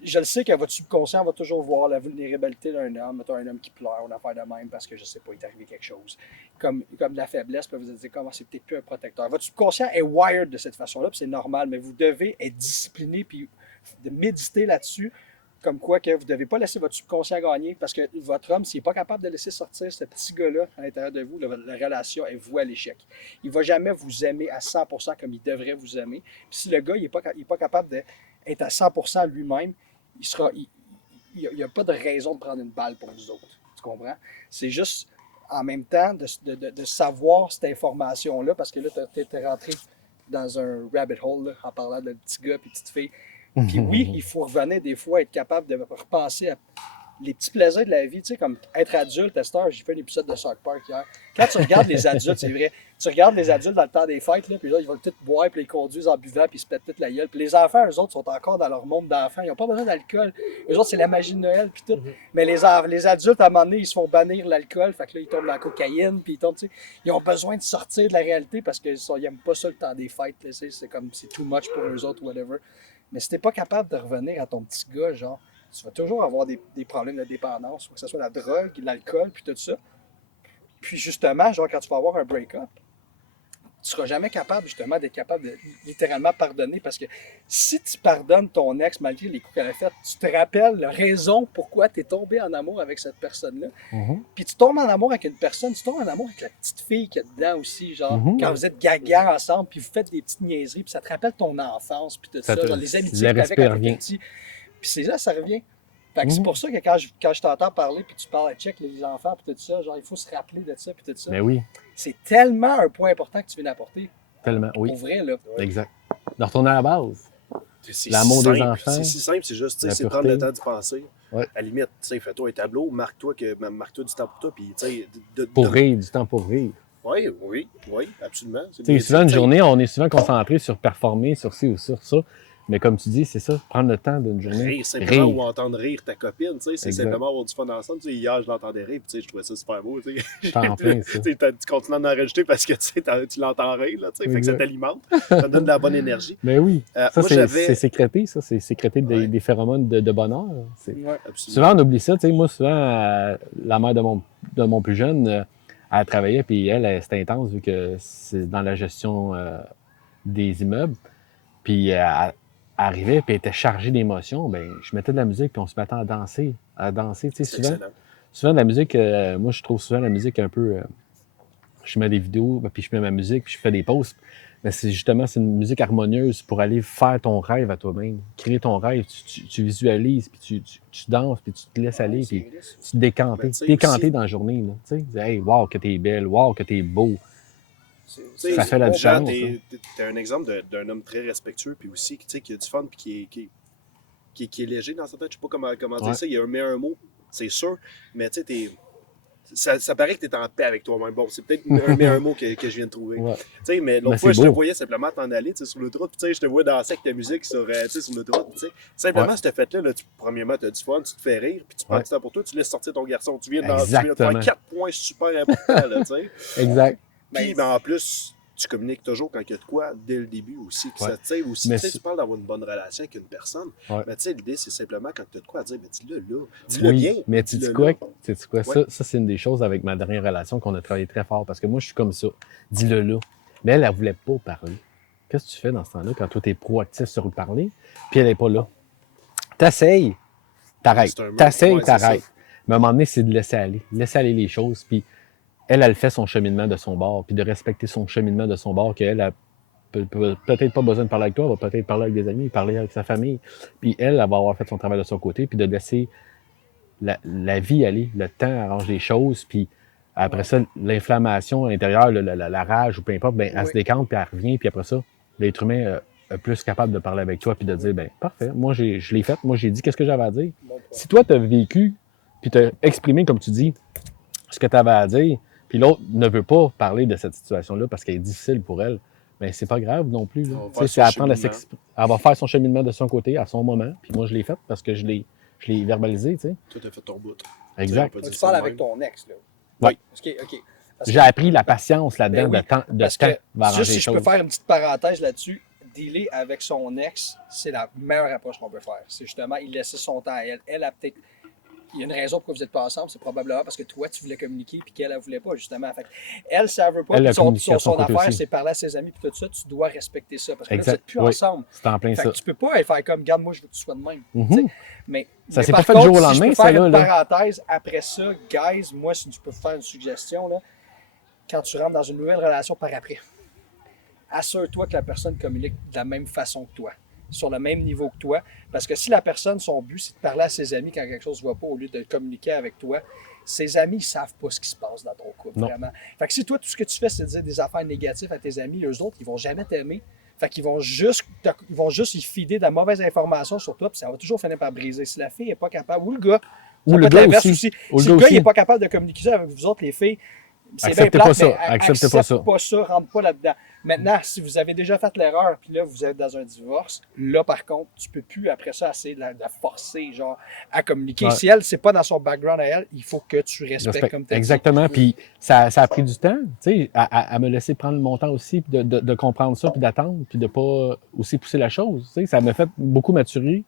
Je le sais que votre subconscient va toujours voir la vulnérabilité d'un homme. Mettons un homme qui pleure, une affaire de même parce que je sais pas, il est arrivé quelque chose. Comme de la faiblesse, puis vous vous dites comment c'est peut-être plus un protecteur. Votre subconscient est wired de cette façon-là, puis c'est normal, mais vous devez être discipliné puis de méditer là-dessus. Comme quoi que vous ne devez pas laisser votre subconscient gagner parce que votre homme, s'il n'est pas capable de laisser sortir ce petit gars-là à l'intérieur de vous, la relation est vouée à l'échec. Il ne va jamais vous aimer à 100% comme il devrait vous aimer. Puis si le gars n'est pas capable d'être à 100% lui-même, il n'y a pas de raison de prendre une balle pour nous autres. Tu comprends? C'est juste en même temps de savoir cette information-là parce que là, tu es rentré dans un rabbit hole là, en parlant de petit gars et petite fille. Puis oui, il faut revenir des fois, être capable de repenser à les petits plaisirs de la vie, tu sais, comme être adulte. À cette heure, j'ai fait un épisode de South Park hier. Quand tu regardes les adultes, c'est vrai, tu regardes les adultes dans le temps des fêtes, là, puis là, ils vont tout boire, puis ils conduisent en buvant, puis ils se pètent toute la gueule. Puis les enfants, eux autres, sont encore dans leur monde d'enfants. Ils n'ont pas besoin d'alcool. Eux autres, c'est la magie de Noël, puis tout. Mais les adultes, à un moment donné, ils se font bannir l'alcool. Fait que là, ils tombent dans la cocaïne, puis ils tombent, tu sais. Ils ont besoin de sortir de la réalité parce qu'ils n'aiment pas ça le temps des fêtes. Là, c'est comme, c'est too much pour eux autres, whatever. Mais si t'es pas capable de revenir à ton petit gars, genre, tu vas toujours avoir des problèmes de dépendance, que ce soit la drogue, l'alcool, puis tout ça. Puis justement, genre, quand tu vas avoir un break-up, tu seras jamais capable, justement, d'être capable de littéralement pardonner. Parce que si tu pardonnes ton ex malgré les coups qu'elle a fait, tu te rappelles la raison pourquoi tu es tombé en amour avec cette personne-là. Puis tu tombes en amour avec une personne, tu tombes en amour avec la petite fille qu'il y a dedans aussi, genre, quand vous êtes gaga ensemble, puis vous faites des petites niaiseries, puis ça te rappelle ton enfance, puis tout ça, genre, les amitiés que tu avais quand tu étais petit. Puis c'est là, ça revient. Fait que c'est pour ça que quand je t'entends parler, puis tu parles à check les enfants, puis tout ça, genre, il faut se rappeler de ça, puis tout ça. Mais oui. C'est tellement un point important que tu viens d'apporter. Tellement, oui. Pour vrai, là. Exact. De retourner à la base. C'est l'amour des enfants. C'est si simple, c'est juste, c'est prendre le temps d'y penser. À la limite, fais-toi un tableau, marque-toi du temps pour toi, puis pour rire, du temps pour rire. Oui, absolument. Souvent, une journée, on est souvent concentré sur performer, sur ci ou sur ça. Mais comme tu dis, c'est ça, prendre le temps d'une journée. Rire, simplement, ou entendre rire ta copine, c'est simplement avoir du fun ensemble. Hier, je l'entendais rire, puis je trouvais ça super beau. Je t'en prie, ça. Tu continues d'en rajouter parce que tu l'entends rire, là, fait que ça t'alimente, ça donne de la bonne énergie. Mais oui, ça, c'est sécrété, ça, c'est sécrété des phéromones de bonheur. Souvent, on oublie ça. Moi, souvent, la mère de mon plus jeune, elle travaillait, puis elle c'était intense vu que c'est dans la gestion des immeubles. Puis elle arrivait, puis elle était chargée d'émotions. Ben, je mettais de la musique, puis on se mettait à danser. Souvent de la musique, moi, je trouve souvent la musique un peu je mets des vidéos, puis je mets ma musique, puis je fais des posts. Mais c'est une musique harmonieuse pour aller faire ton rêve à toi-même. Créer ton rêve, tu visualises, puis tu danses, puis tu te laisses aller, puis tu te décantes. Ben, tu sais, Décanter aussi- dans la journée. Là, tu sais, hey, wow, que t'es belle, wow, que t'es beau. Tu sais, Ça fait la Jean, différence, T'es un exemple d'un homme très respectueux, puis aussi tu sais, qui a du fun, puis qui est léger dans sa tête. Je sais pas comment dire Ouais. ça. Il y a un meilleur mot, c'est sûr, mais tu sais, ça paraît que tu es en paix avec toi-même. Bon, c'est peut-être un meilleur mot que je viens de trouver. Ouais. Tu sais, mais Ben, l'autre fois, c'est je te beau. voyais simplement t'en aller sur l'autoroute, puis tu sais, je te vois danser avec ta musique sur l'autoroute. Tu sais. Simplement, Ouais. cette fête-là, là, premièrement, tu as du fun, tu te fais rire, puis tu prends Ouais. du temps pour toi, tu laisses sortir ton garçon. Tu viens de Exactement. faire 4 points super importants, là, tu sais. Exact. Puis, ben, en plus, tu communiques toujours quand il y a de quoi, dès le début aussi. Que Ouais. ça, tu sais, aussi, Mais tu sais, c'est- tu parles d'avoir une bonne relation avec une personne. Ouais. Mais tu sais, l'idée, c'est simplement quand tu as de quoi à dire, ben, dis-le là. Dis-le Oui, bien. mais tu dis dis-le quoi? là. Sais-tu quoi? Ouais. Ça, c'est une des choses avec ma dernière relation qu'on a travaillé très fort parce que moi, je suis comme ça. Dis-le là. Mais elle voulait pas parler. Qu'est-ce que tu fais dans ce temps-là quand toi, tu es proactif sur le parler, puis elle n'est pas là? T'essayes, t'arrêtes. C'est un mur. T'essayes, Ouais, c'est t'arrêtes. ça. Mais à un moment donné, c'est de laisser aller les choses. Puis elle fait son cheminement de son bord, puis de respecter son cheminement de son bord, qu'elle a peut-être pas besoin de parler avec toi, elle va peut-être parler avec des amis, parler avec sa famille. Puis elle va avoir fait son travail de son côté, puis de laisser la vie aller, le temps arrange les choses, puis après ça, l'inflammation à l'intérieur, la rage ou peu importe, ben, elle se décante, puis elle revient, puis après ça, l'être humain est plus capable de parler avec toi, puis de dire, ben parfait, moi je l'ai fait, moi j'ai dit qu'est-ce que j'avais à dire. Bon point. Si toi, tu as vécu, puis tu as exprimé, comme tu dis, ce que tu avais à dire, puis l'autre ne veut pas parler de cette situation-là parce qu'elle est difficile pour elle, bien, c'est pas grave non plus. Là. On va Tu sais, faire c'est son apprendre à cheminement. s'exprimer. Elle va faire son cheminement de son côté, à son moment, puis moi, je l'ai fait parce que je l'ai verbalisé, tu sais. Toi, t'as fait ton bout. Exact. On peut dire Tu ça parles de avec même. ton ex, là. Oui. OK. Parce J'ai appris la patience là-dedans, Ben oui, de temps Parce que, va arranger juste les si je peux choses. faire une petite parenthèse là-dessus, dealer avec son ex, c'est la meilleure approche qu'on peut faire. C'est justement, il laisse son temps à elle. Elle a peut-être. Il y a une raison pourquoi vous n'êtes pas ensemble, c'est probablement parce que toi, tu voulais communiquer puis qu'elle ne voulait pas, justement. Fait que elle, ça ne veut pas. Elle, Puis la communication son côté affaire, aussi. c'est parler à ses amis puis tout ça. Tu dois respecter ça parce que là, Exact. vous n'êtes plus Oui. ensemble. C'est en plein Fait ça. que tu peux pas faire comme, regarde, moi, je veux que tu sois de même. Mhm. Tu sais. Mais s'est par pas fait du contre, jour au si je lendemain, peux faire ça, là, une là. parenthèse après ça, guys, moi, si je peux faire une suggestion, là, quand tu rentres dans une nouvelle relation par après, assure-toi que la personne communique de la même façon que toi, sur le même niveau que toi. Parce que si la personne, son but, c'est de parler à ses amis quand quelque chose ne va pas au lieu de communiquer avec toi, ses amis ne savent pas ce qui se passe dans ton couple, Non. vraiment. Fait que si toi, tout ce que tu fais, c'est de dire des affaires négatives à tes amis, eux autres, ils vont jamais t'aimer. Fait qu'ils vont juste y fider de la mauvaise information sur toi, puis ça va toujours finir par briser. Si la fille n'est pas capable, ou le gars, Ou ça le peut être gars l'inverse aussi. Ou le Si gars le gars aussi. n'est pas capable de communiquer ça avec vous autres, les filles, c'est bien Acceptez plate, pas ça. mais Acceptez accepte pas ça. rentre pas là-dedans. Maintenant, si vous avez déjà fait l'erreur, puis là, vous êtes dans un divorce, là, par contre, tu peux plus, après ça, essayer de la forcer, genre, à communiquer. Ouais. Si elle, c'est pas dans son background à elle, il faut que tu respectes Respect. comme tu as dit. Exactement. Puis ça a pris du temps, tu sais, à me laisser prendre mon temps aussi, puis de comprendre ça, puis d'attendre, puis de pas aussi pousser la chose. Tu sais, ça m'a fait beaucoup maturer.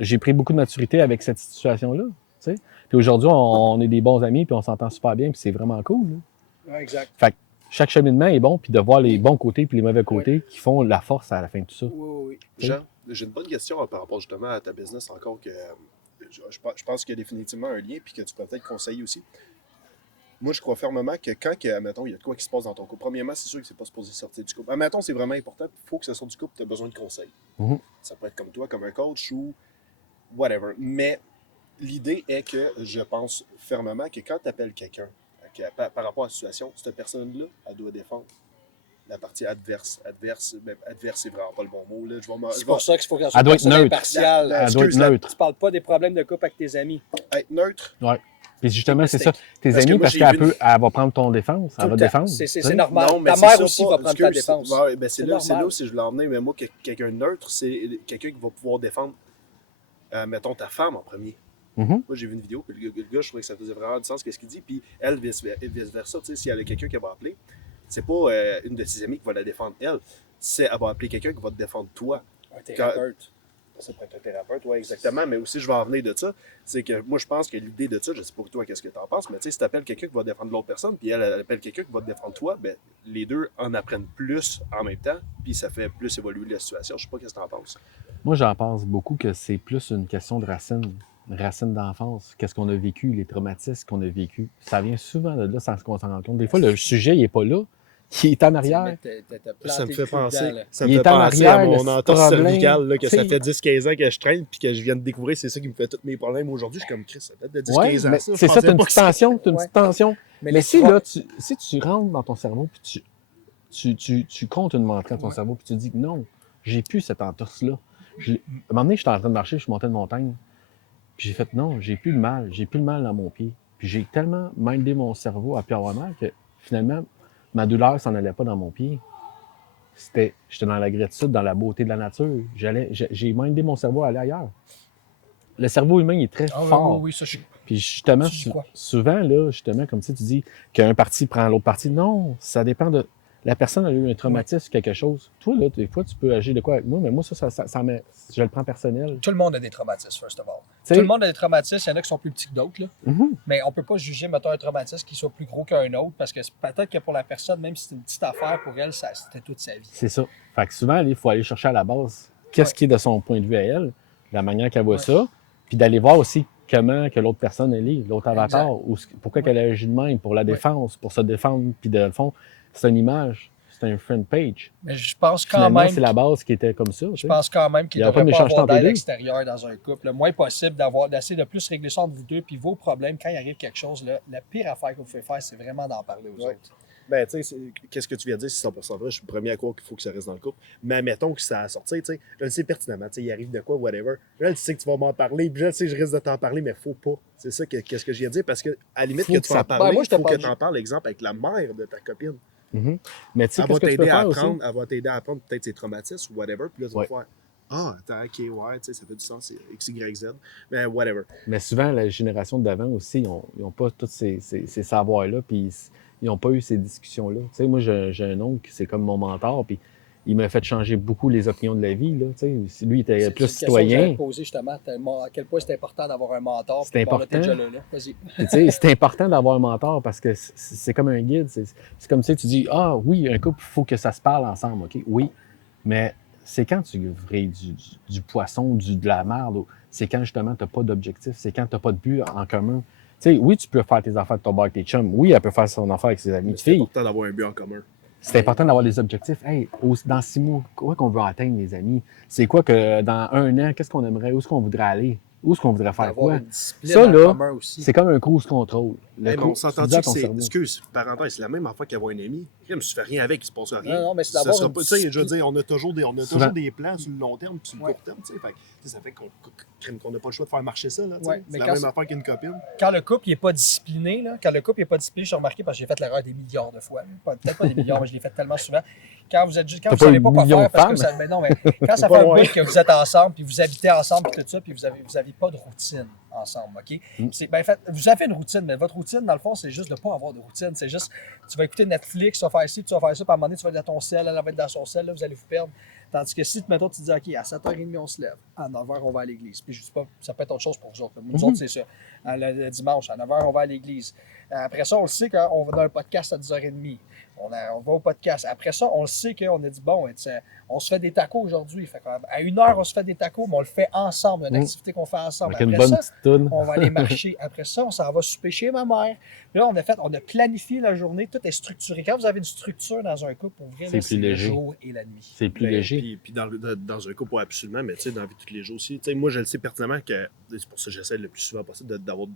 J'ai pris beaucoup de maturité avec cette situation-là. Tu sais. Puis aujourd'hui, on est des bons amis, puis on s'entend super bien, puis c'est vraiment cool. Là. Ouais, exact. Fait que chaque cheminement est bon, puis de voir les bons côtés puis les mauvais côtés qui font la force à la fin de tout ça. Oui. Jean, j'ai une bonne question par rapport justement à ta business encore que je pense qu'il y a définitivement un lien puis que tu pourrais peut-être conseiller aussi. Moi, je crois fermement que quand, admettons, il y a de quoi qui se passe dans ton couple, premièrement, c'est sûr que c'est pas supposé sortir du couple. Admettons, c'est vraiment important, il faut que ça sorte du couple, tu as besoin de conseils. Mhm. Ça peut être comme toi, comme un coach ou whatever. Mais l'idée est que je pense fermement que quand tu appelles quelqu'un par rapport à la situation, cette personne-là, elle doit défendre la partie adverse. Adverse, c'est vraiment pas le bon mot. Là. C'est pour ça qu'il faut qu'elle soit Elle doit être personne neutre. impartiale. Elle doit être excuse, neutre. Tu parles pas des problèmes de couple avec tes amis. Être neutre. Ouais. Puis justement, c'est ça. Tes Parce que amis, moi, parce j'ai qu'elle vu elle va prendre ton défense. Tout Elle va le te temps. défendre. C'est tu sais. normal. mais Ta c'est mère ça, aussi pas- va prendre ta excuse, défense. ouais, ben c'est là normal. où je l'emmenais, mais moi, quelqu'un de neutre, c'est quelqu'un qui va pouvoir défendre, mettons, ta femme en premier. Mhm. Moi, j'ai vu une vidéo, puis le gars, je trouvais que ça faisait vraiment du sens, qu'est-ce qu'il dit, puis elle, vice-versa, tu sais, si elle a quelqu'un qui va appeler, c'est pas une de ses amies qui va la défendre, elle va appeler quelqu'un qui va te défendre toi. Un thérapeute. Ça peut être un thérapeute, oui, exactement, mais aussi, je vais en venir de ça, c'est que moi, je pense que l'idée de ça, je sais pas toi, qu'est-ce que tu en penses, mais tu sais, si tu appelles quelqu'un qui va défendre l'autre personne, puis elle appelle quelqu'un qui va te défendre toi, ben, les deux en apprennent plus en même temps, puis ça fait plus évoluer la situation. Je sais pas qu'est-ce que tu en penses. Moi, j'en pense beaucoup que c'est plus une question de racine. racines d'enfance, qu'est-ce qu'on a vécu, les traumatismes qu'on a vécu. Ça vient souvent de là sans qu'on s'en rende compte. Des fois, le sujet, il n'est pas là. Il est en arrière. Ça me fait penser, ça Il me est fait en penser arrière, à mon le entorse problème. cervicale, là, que ça T'sais, fait 10-15 ans que je traîne, puis que je viens de découvrir, c'est ça qui me fait tous mes problèmes aujourd'hui. Je suis comme Chris, ça date de 10-15 ouais, ans. mais Ça, je c'est ça, pensais t'as une pas petite que ça- tension, t'as une Ouais. petite tension. Mais Mais les si, pro- là, si tu rentres dans ton cerveau, puis tu comptes une montre dans ton Ouais. cerveau, puis tu dis, non, j'ai plus cette entorse-là. À un moment donné, j'étais en train de marcher, je montais une montagne, puis j'ai fait, non, j'ai plus le mal dans mon pied. Puis j'ai tellement mindé mon cerveau à plus avoir mal que finalement, ma douleur s'en allait pas dans mon pied. J'étais dans la gratitude, dans la beauté de la nature. J'ai mindé mon cerveau à aller ailleurs. Le cerveau humain il est très Ah, fort. oui, ça, Puis justement, Ça, j'y crois. souvent, là, justement, comme tu dis qu'un parti prend l'autre parti. Non, ça dépend de. La personne a eu un traumatisme, quelque chose. Toi, là, des fois, tu peux agir de quoi avec moi, mais moi, je le prends personnel. tout le monde a des traumatismes, first of all. T'sais- Tout le monde a des traumatismes. Il y en a qui sont plus petits que d'autres, là. Mhm. Mais on peut pas juger, mettons, un traumatisme qui soit plus gros qu'un autre, parce que peut-être que pour la personne, même si c'est une petite affaire, pour elle, c'était toute sa vie. C'est ça. Fait que souvent, il faut aller chercher à la base qu'est-ce Ouais. qui est de son point de vue à elle, la manière qu'elle voit Ouais. ça, puis d'aller voir aussi comment que l'autre personne elle est, l'autre avatar, Exact. ou pourquoi Ouais. qu'elle agit de même, pour la défense, pour se défendre, puis de fond, c'est une image, c'est un friend page. Mais je pense quand Finalement, même. c'est la base qui était comme ça. tu Je sais. pense quand même qu'il Il y ne a pas de devrait pas méchanceté avoir entre les d'aide deux. extérieure dans un couple. Le moins possible d'essayer de plus régler ça entre vous deux. Puis vos problèmes, quand il arrive quelque chose, là, la pire affaire que vous pouvez faire, c'est vraiment d'en parler aux Ouais. autres. Ben, tu sais, qu'est-ce que tu viens de dire, c'est 100% vrai. Je suis le premier à croire qu'il faut que ça reste dans le couple. Mais admettons que ça a sorti, tu sais, je le sais pertinemment, tu sais, il arrive de quoi, whatever. Là, tu sais que tu vas m'en parler, puis là, tu sais, je risque de t'en parler, mais faut pas. C'est ça qu'est-ce que je viens de dire, parce que, à la limite, Faut que que tu vas ça- en parler, Ben, moi, je te faut que parle- tu en parles, exemple, avec la mère de ta copine. Mhm. Mais tu sais, Elle qu'est-ce va que tu peux t'aider à faire aussi? apprendre, elle va t'aider à apprendre peut-être ses traumatismes ou whatever, puis là, tu vas Ouais. faire ah, attends, ok, ouais, tu sais, ça fait du sens, c'est X, Y, Z, mais whatever. Mais souvent, la génération d'avant aussi, ils n'ont pas tous ces savoirs-là, puis ils n'ont pas eu ces discussions-là. Tu sais, moi, j'ai un oncle, c'est comme mon mentor, puis il m'a fait changer beaucoup les opinions de la vie. Là, tu sais. Lui, il était C'est plus une question que j'allais citoyen. te poser justement, tellement à quel point c'est important d'avoir un mentor. C'est puis bon, là, t'es important. déjà là. Vas-y. Puis, tu sais, c'est important d'avoir un mentor parce que c'est comme un guide. C'est comme tu dis, ah oui, un couple, il faut que ça se parle ensemble, OK? Oui, mais c'est quand tu vrais du poisson, de la merde, c'est quand justement tu n'as pas d'objectif, c'est quand tu n'as pas de but en commun. Tu sais, oui, tu peux faire tes affaires de ton bar avec tes chums. Oui, elle peut faire son affaire avec ses amis Mais de c'est filles. important d'avoir un but en commun. C'est important d'avoir des objectifs. Hey, dans 6 mois, quoi qu'on veut atteindre, les amis? C'est quoi que dans 1 an, qu'est-ce qu'on aimerait? Où est-ce qu'on voudrait aller? Où est-ce qu'on voudrait faire D'avoir quoi? une discipline Ça, en là, commun aussi. c'est comme un cruise control. Le Hey, mais on cruise, tu s'entend dis à que ton c'est. cerveau. Excuse, parenthèse, c'est la même affaire qu'avoir un ami. Crime, si tu fais rien avec, il se passe rien. Non, mais c'est Ça d'avoir sera une pas- tu sais, je veux discipline. dire, on a toujours Souvent. toujours des plans sur le long terme et sur le Ouais. court terme, tu sais. Fait que, tu sais, ça fait qu'on n'a pas le choix de faire marcher ça, là, tu sais. Ouais, C'est mais la quand même c'est- affaire qu'une copine. Quand le couple n'est pas discipliné, là, j'ai remarqué parce que j'ai fait l'erreur des milliards de fois. Peut-être pas des milliards, mais je l'ai fait tellement souvent. Quand vous T'as ne pas savez un pas quoi million faire, de parce que femmes? ça, mais non, mais quand ça Pas fait un loin. bout que vous êtes ensemble, puis vous habitez ensemble, puis tout ça, puis vous avez pas de routine ensemble, OK? Vous avez une routine, mais votre routine, dans le fond, c'est juste de ne pas avoir de routine. C'est juste, tu vas écouter Netflix, tu vas faire ci, tu vas faire ça, puis à un moment donné, tu vas être dans ton sel, elle va être dans son sel, là, vous allez vous perdre. Tandis que si, mettons, tu dis, OK, à 7h30, on se lève, à 9h, on va à l'église. Puis je dis pas, ça peut être autre chose pour vous autres. Nous autres, c'est ça. Le dimanche, à 9h, on va à l'église. Après ça, on le sait quand on va dans un podcast à 10h30. On va au podcast. Après ça, on le sait qu'on a dit, bon, on se fait des tacos aujourd'hui. Fait qu'à 1h, on se fait des tacos, mais on le fait ensemble, une activité qu'on fait ensemble. Avec une Après bonne ça, petite toune. on va aller marcher. Après ça, on s'en va souper chez ma mère. Là, on a planifié la journée, tout est structuré. Quand vous avez une structure dans un couple, pour vrai, C'est là, plus le léger. jour et la nuit. C'est plus Ben, léger. Puis dans un couple, ouais, absolument, mais tu sais, dans la vie de tous les jours aussi. Tu sais, moi, je le sais pertinemment que c'est pour ça que j'essaie le plus souvent possible d'avoir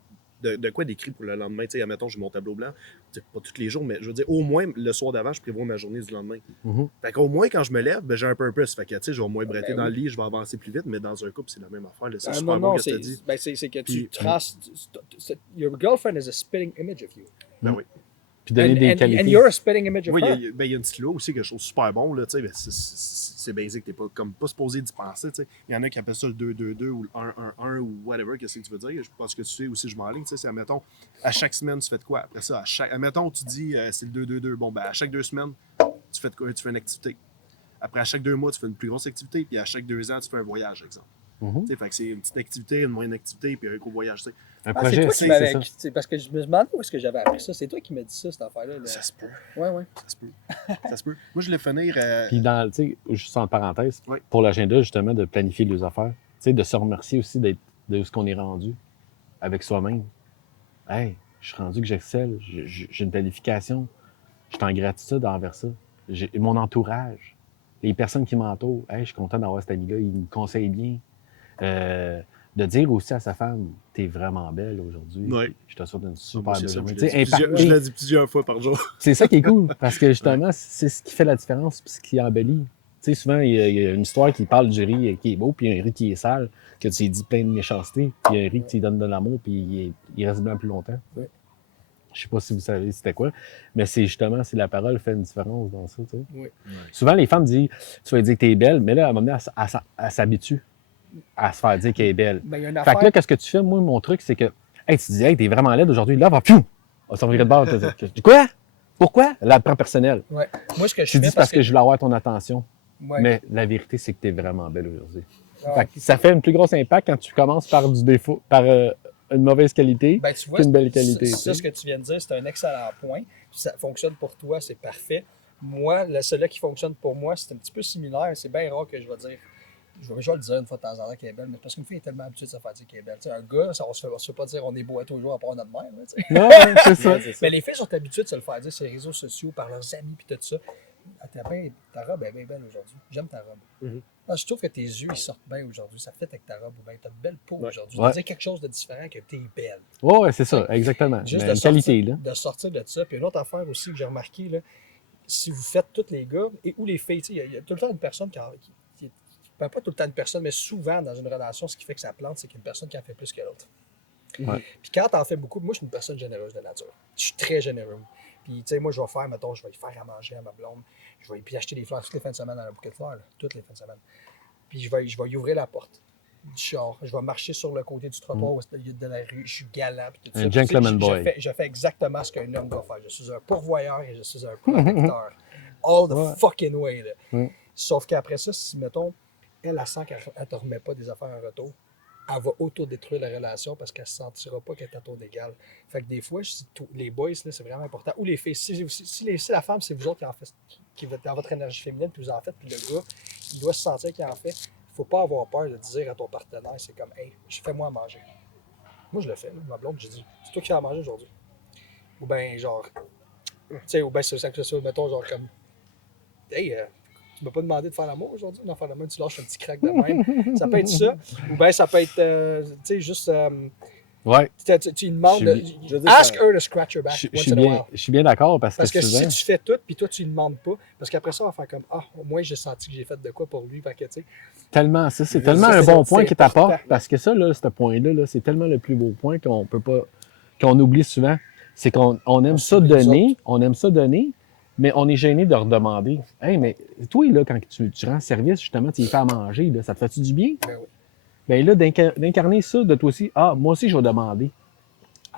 de quoi d'écrit pour le lendemain. Tu sais, admettons, j'ai mon tableau blanc. Tu sais, pas tous les jours, mais je veux dire, au moins, le soir d'avant, je prévois ma journée du lendemain. Mhm. Fait qu'au moins, quand je me lève, ben, j'ai un purpose. Fait que, tu sais, je vais moins bretter Ben dans oui. le lit, je vais avancer plus vite, mais dans un couple, c'est la même affaire. là. C'est Ah, super non, bon non, que tu as dit. c'est que Puis- tu traces. Your girlfriend is a spitting image of you. Ben oui. Puis donner des And qualités. you're a spitting image of Oui, her. il y a une petite loi aussi que je trouve super bon. Là, tu sais, ben, c'est basic. T'es pas, comme pas supposé d'y penser. Tu sais. Il y en a qui appellent ça le 2-2-2 ou le 1-1-1 ou whatever. Qu'est-ce que tu veux dire? Je pense que tu sais aussi, je m'enligne. Tu sais, c'est, admettons, à chaque semaine, tu fais de quoi? Après ça, admettons, tu dis c'est le 2-2-2. Bon, ben, à chaque 2 semaines, tu fais de quoi? Tu fais une activité. Après, à chaque 2 mois, tu fais une plus grosse activité. Puis à chaque 2 ans, tu fais un voyage, exemple. Mhm. Tu sais, fait que c'est une petite activité, une moyenne activité, puis un gros voyage. Tu sais. Un Ah, c'est projet, toi qui c'est m'avais. ça. C'est parce que je me demandais où est-ce que j'avais appris ça. C'est toi qui m'as dit ça, cette affaire-là. là. Ça se peut. Ouais, ouais. Ça se peut. Ça se peut. Moi, je voulais finir. Puis dans, tu sais, juste en parenthèse, Oui. pour l'agenda, justement, de planifier les affaires, tu sais, de se remercier aussi de ce qu'on est rendu. avec soi-même. Hey, je suis rendu que j'excelle, j'ai une qualification, je suis en gratitude envers ça. Mon entourage, les personnes qui m'entourent, hey, je suis content d'avoir cet ami-là, il me conseille bien. De dire aussi à sa femme, t'es vraiment belle aujourd'hui. Ouais. Je te souhaite une Moi, super c'est belle ça, journée. je l'ai Tu sais, dit plusieurs- impacter, je l'ai dit plusieurs fois par jour. c'est ça qui est cool, parce que justement, c'est ce qui fait la différence, puis ce qui embellit. Tu sais, souvent, il y a une histoire qui parle du riz qui est beau, puis un riz qui est sale, que tu lui dis plein de méchanceté, puis un riz que tu lui donnes de l'amour, puis il reste blanc plus longtemps. Ouais. Je sais pas si vous savez c'était quoi, mais c'est justement, c'est la parole fait une différence dans ça. Tu sais. Oui. Souvent, les femmes disent, tu vas dire que t'es belle, mais là, à un moment donné, elle s'habitue à se faire dire qu'elle est belle. Ben, il y a une Fait affaire. que là, qu'est-ce que tu fais? Moi, mon truc, c'est que, hey, tu dis, hey, t'es vraiment laide aujourd'hui. Là, va, piou! On s'en virait de bord. Je dis, quoi? Pourquoi? Là, elle prend personnel. Ouais. Moi, ce que je Tu fais, dis parce que je voulais avoir ton attention. Ouais. Mais la vérité, c'est que t'es vraiment belle aujourd'hui. Ah. Fait que ça fait un plus gros impact quand tu commences par du défaut, par une mauvaise qualité Ben, tu vois, qu'une belle qualité. ça, tu sais. ce que tu viens de dire, c'est un excellent point. Ça fonctionne pour toi, c'est parfait. Moi, celui qui fonctionne pour moi, c'est un petit peu similaire. C'est bien rare que je vais dire, je vais le dire une fois de temps en temps qu'elle est belle, mais parce qu'une fille est tellement habituée de se faire dire qu'elle est belle. Tu sais, un gars, on se fait pas dire on est beau à tous les jours à part notre mère. Là, tu sais. Non, c'est ça. Mais les filles sont habituées de se le faire dire sur les réseaux sociaux, par leurs amis et tout ça. Ah, ta robe est bien belle aujourd'hui. J'aime ta robe. Mhm. Ah, je trouve que tes yeux ils sortent bien aujourd'hui. Ça fait avec ta robe ou bien t'as de belles peau Ouais. aujourd'hui. Ouais. Ça veut dire quelque chose de différent que t'es belle. Ouais, c'est ça, exactement. Juste Mais de une qualité, là. de sortir de ça. Puis une autre affaire aussi que j'ai remarqué, là, si vous faites tous les gars ou les filles, il y a tout le temps une personne ben, pas tout le temps une personne, mais souvent dans une relation, ce qui fait que ça plante, c'est qu'il y a une personne qui en fait plus que l'autre. Ouais. Puis quand t'en fais beaucoup, moi je suis une personne généreuse de nature. Je suis très généreux. Puis tu sais, moi je vais faire, mettons, je vais y faire à manger à ma blonde. Je vais y acheter des fleurs toutes les fins de semaine dans la bouquet de fleurs, là, toutes les fins de semaine. Puis je vais y ouvrir la porte du char. Je vais marcher sur le côté du trottoir au milieu de la rue. Je suis galant. Puis tout Un ça. gentleman Puis, tu sais, boy. je fais exactement ce qu'un homme doit faire. Je suis un pourvoyeur et je suis un protecteur. All the fucking way. Là. Mm. Sauf qu'après ça, si, mettons, elle sent qu'elle ne te remet pas des affaires en retour, elle va auto-détruire la relation parce qu'elle ne se sentira pas qu'elle est à ton égal. Fait que des fois, les boys, là, c'est vraiment important. Ou les filles. Si la femme, c'est vous autres qui en fait, qui va dans votre énergie féminine, puis vous en faites, puis le gars, il doit se sentir qu'il en fait. Il ne faut pas avoir peur de dire à ton partenaire, c'est comme, hey, fais-moi à manger. Moi, je le fais, là, ma blonde, je dis, c'est toi qui fais à manger aujourd'hui. Ou bien, genre, tu sais, ou bien c'est ça que ça, mettons, genre, comme, hey, tu m'as pas demandé de faire l'amour aujourd'hui? Non, faire l'amour, tu lâches un petit crack de même. Ça peut être ça. Ou bien ça peut être, tu sais, juste, Ouais, tu lui demandes, je veux dire, ask ça- her to scratch your back je once suis in a bien, while. je suis bien d'accord parce Parce que si souvent, tu fais tout, puis toi, tu lui demandes pas, parce qu'après ça, on va faire comme, ah, au moins, j'ai senti que j'ai fait de quoi pour lui. Fait que, tu sais, tellement, ça, c'est Ça, tellement un c'est- bon c'est point qui t'apporte. important. Parce que ça, là, ce point-là, là, c'est tellement le plus beau point qu'on peut pas, qu'on oublie souvent. C'est qu'on aime ça s'oublie nous donner, on aime ça donner, mais on est gêné de redemander. Hey, mais toi, là, quand tu rends service, justement, tu y fais à manger, là, ça te fait-tu du bien? ben oui. Bien là, d'incarner ça de toi aussi, ah, moi aussi, je vais demander.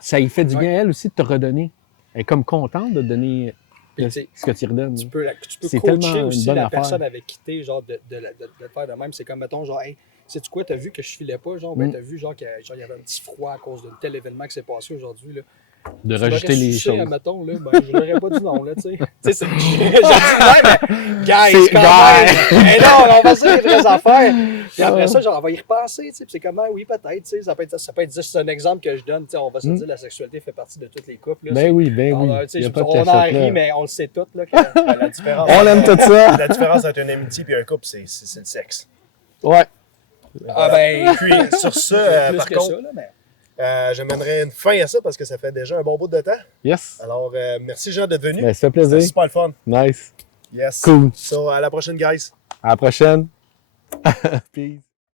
Ça y fait du bien à elle aussi de te redonner. Elle est comme contente de te donner Puis, tu sais, ce que tu redonnes. tu peux C'est coacher tellement une aussi bonne la affaire. personne avec qui t'es, genre, de le faire de même. C'est comme, mettons, genre, hey, sais-tu quoi, t'as vu que je filais pas, genre, ben, t'as vu, genre, qu'il y avait un petit froid à cause d'un tel événement qui s'est passé aujourd'hui, là. De Tu rajouter m'aurais les sucé, choses. mettons, là, ben, je n'aurais pas dit non, là, tu sais. Tu sais, c'est mais, guys, C'est quand guys. même. Mais non, on va dire les vraies affaires. Puis après ça, genre, on va y repenser, tu sais. Puis c'est comment, oui, peut-être, tu sais. Ça peut être juste un exemple que je donne, tu sais. On va se dire, la sexualité fait partie de tous les couples, là. Ben oui, ben oui. Alors, tu sais, Il y a pas de on en cachette, là. rit, mais on le sait tous, là. La différence, On aime tout ça. la différence entre une amitié et un couple, c'est le sexe. Ouais. Ah, ben, Puis sur ça, plus par que contre, ça, là, mais. j'amènerais une fin à ça parce que ça fait déjà un bon bout de temps. Yes. Alors, merci Jean d'être venu. Ben, ça fait C'était plaisir. super le fun. Nice. Yes. Cool. So, à la prochaine, guys. À la prochaine. Peace.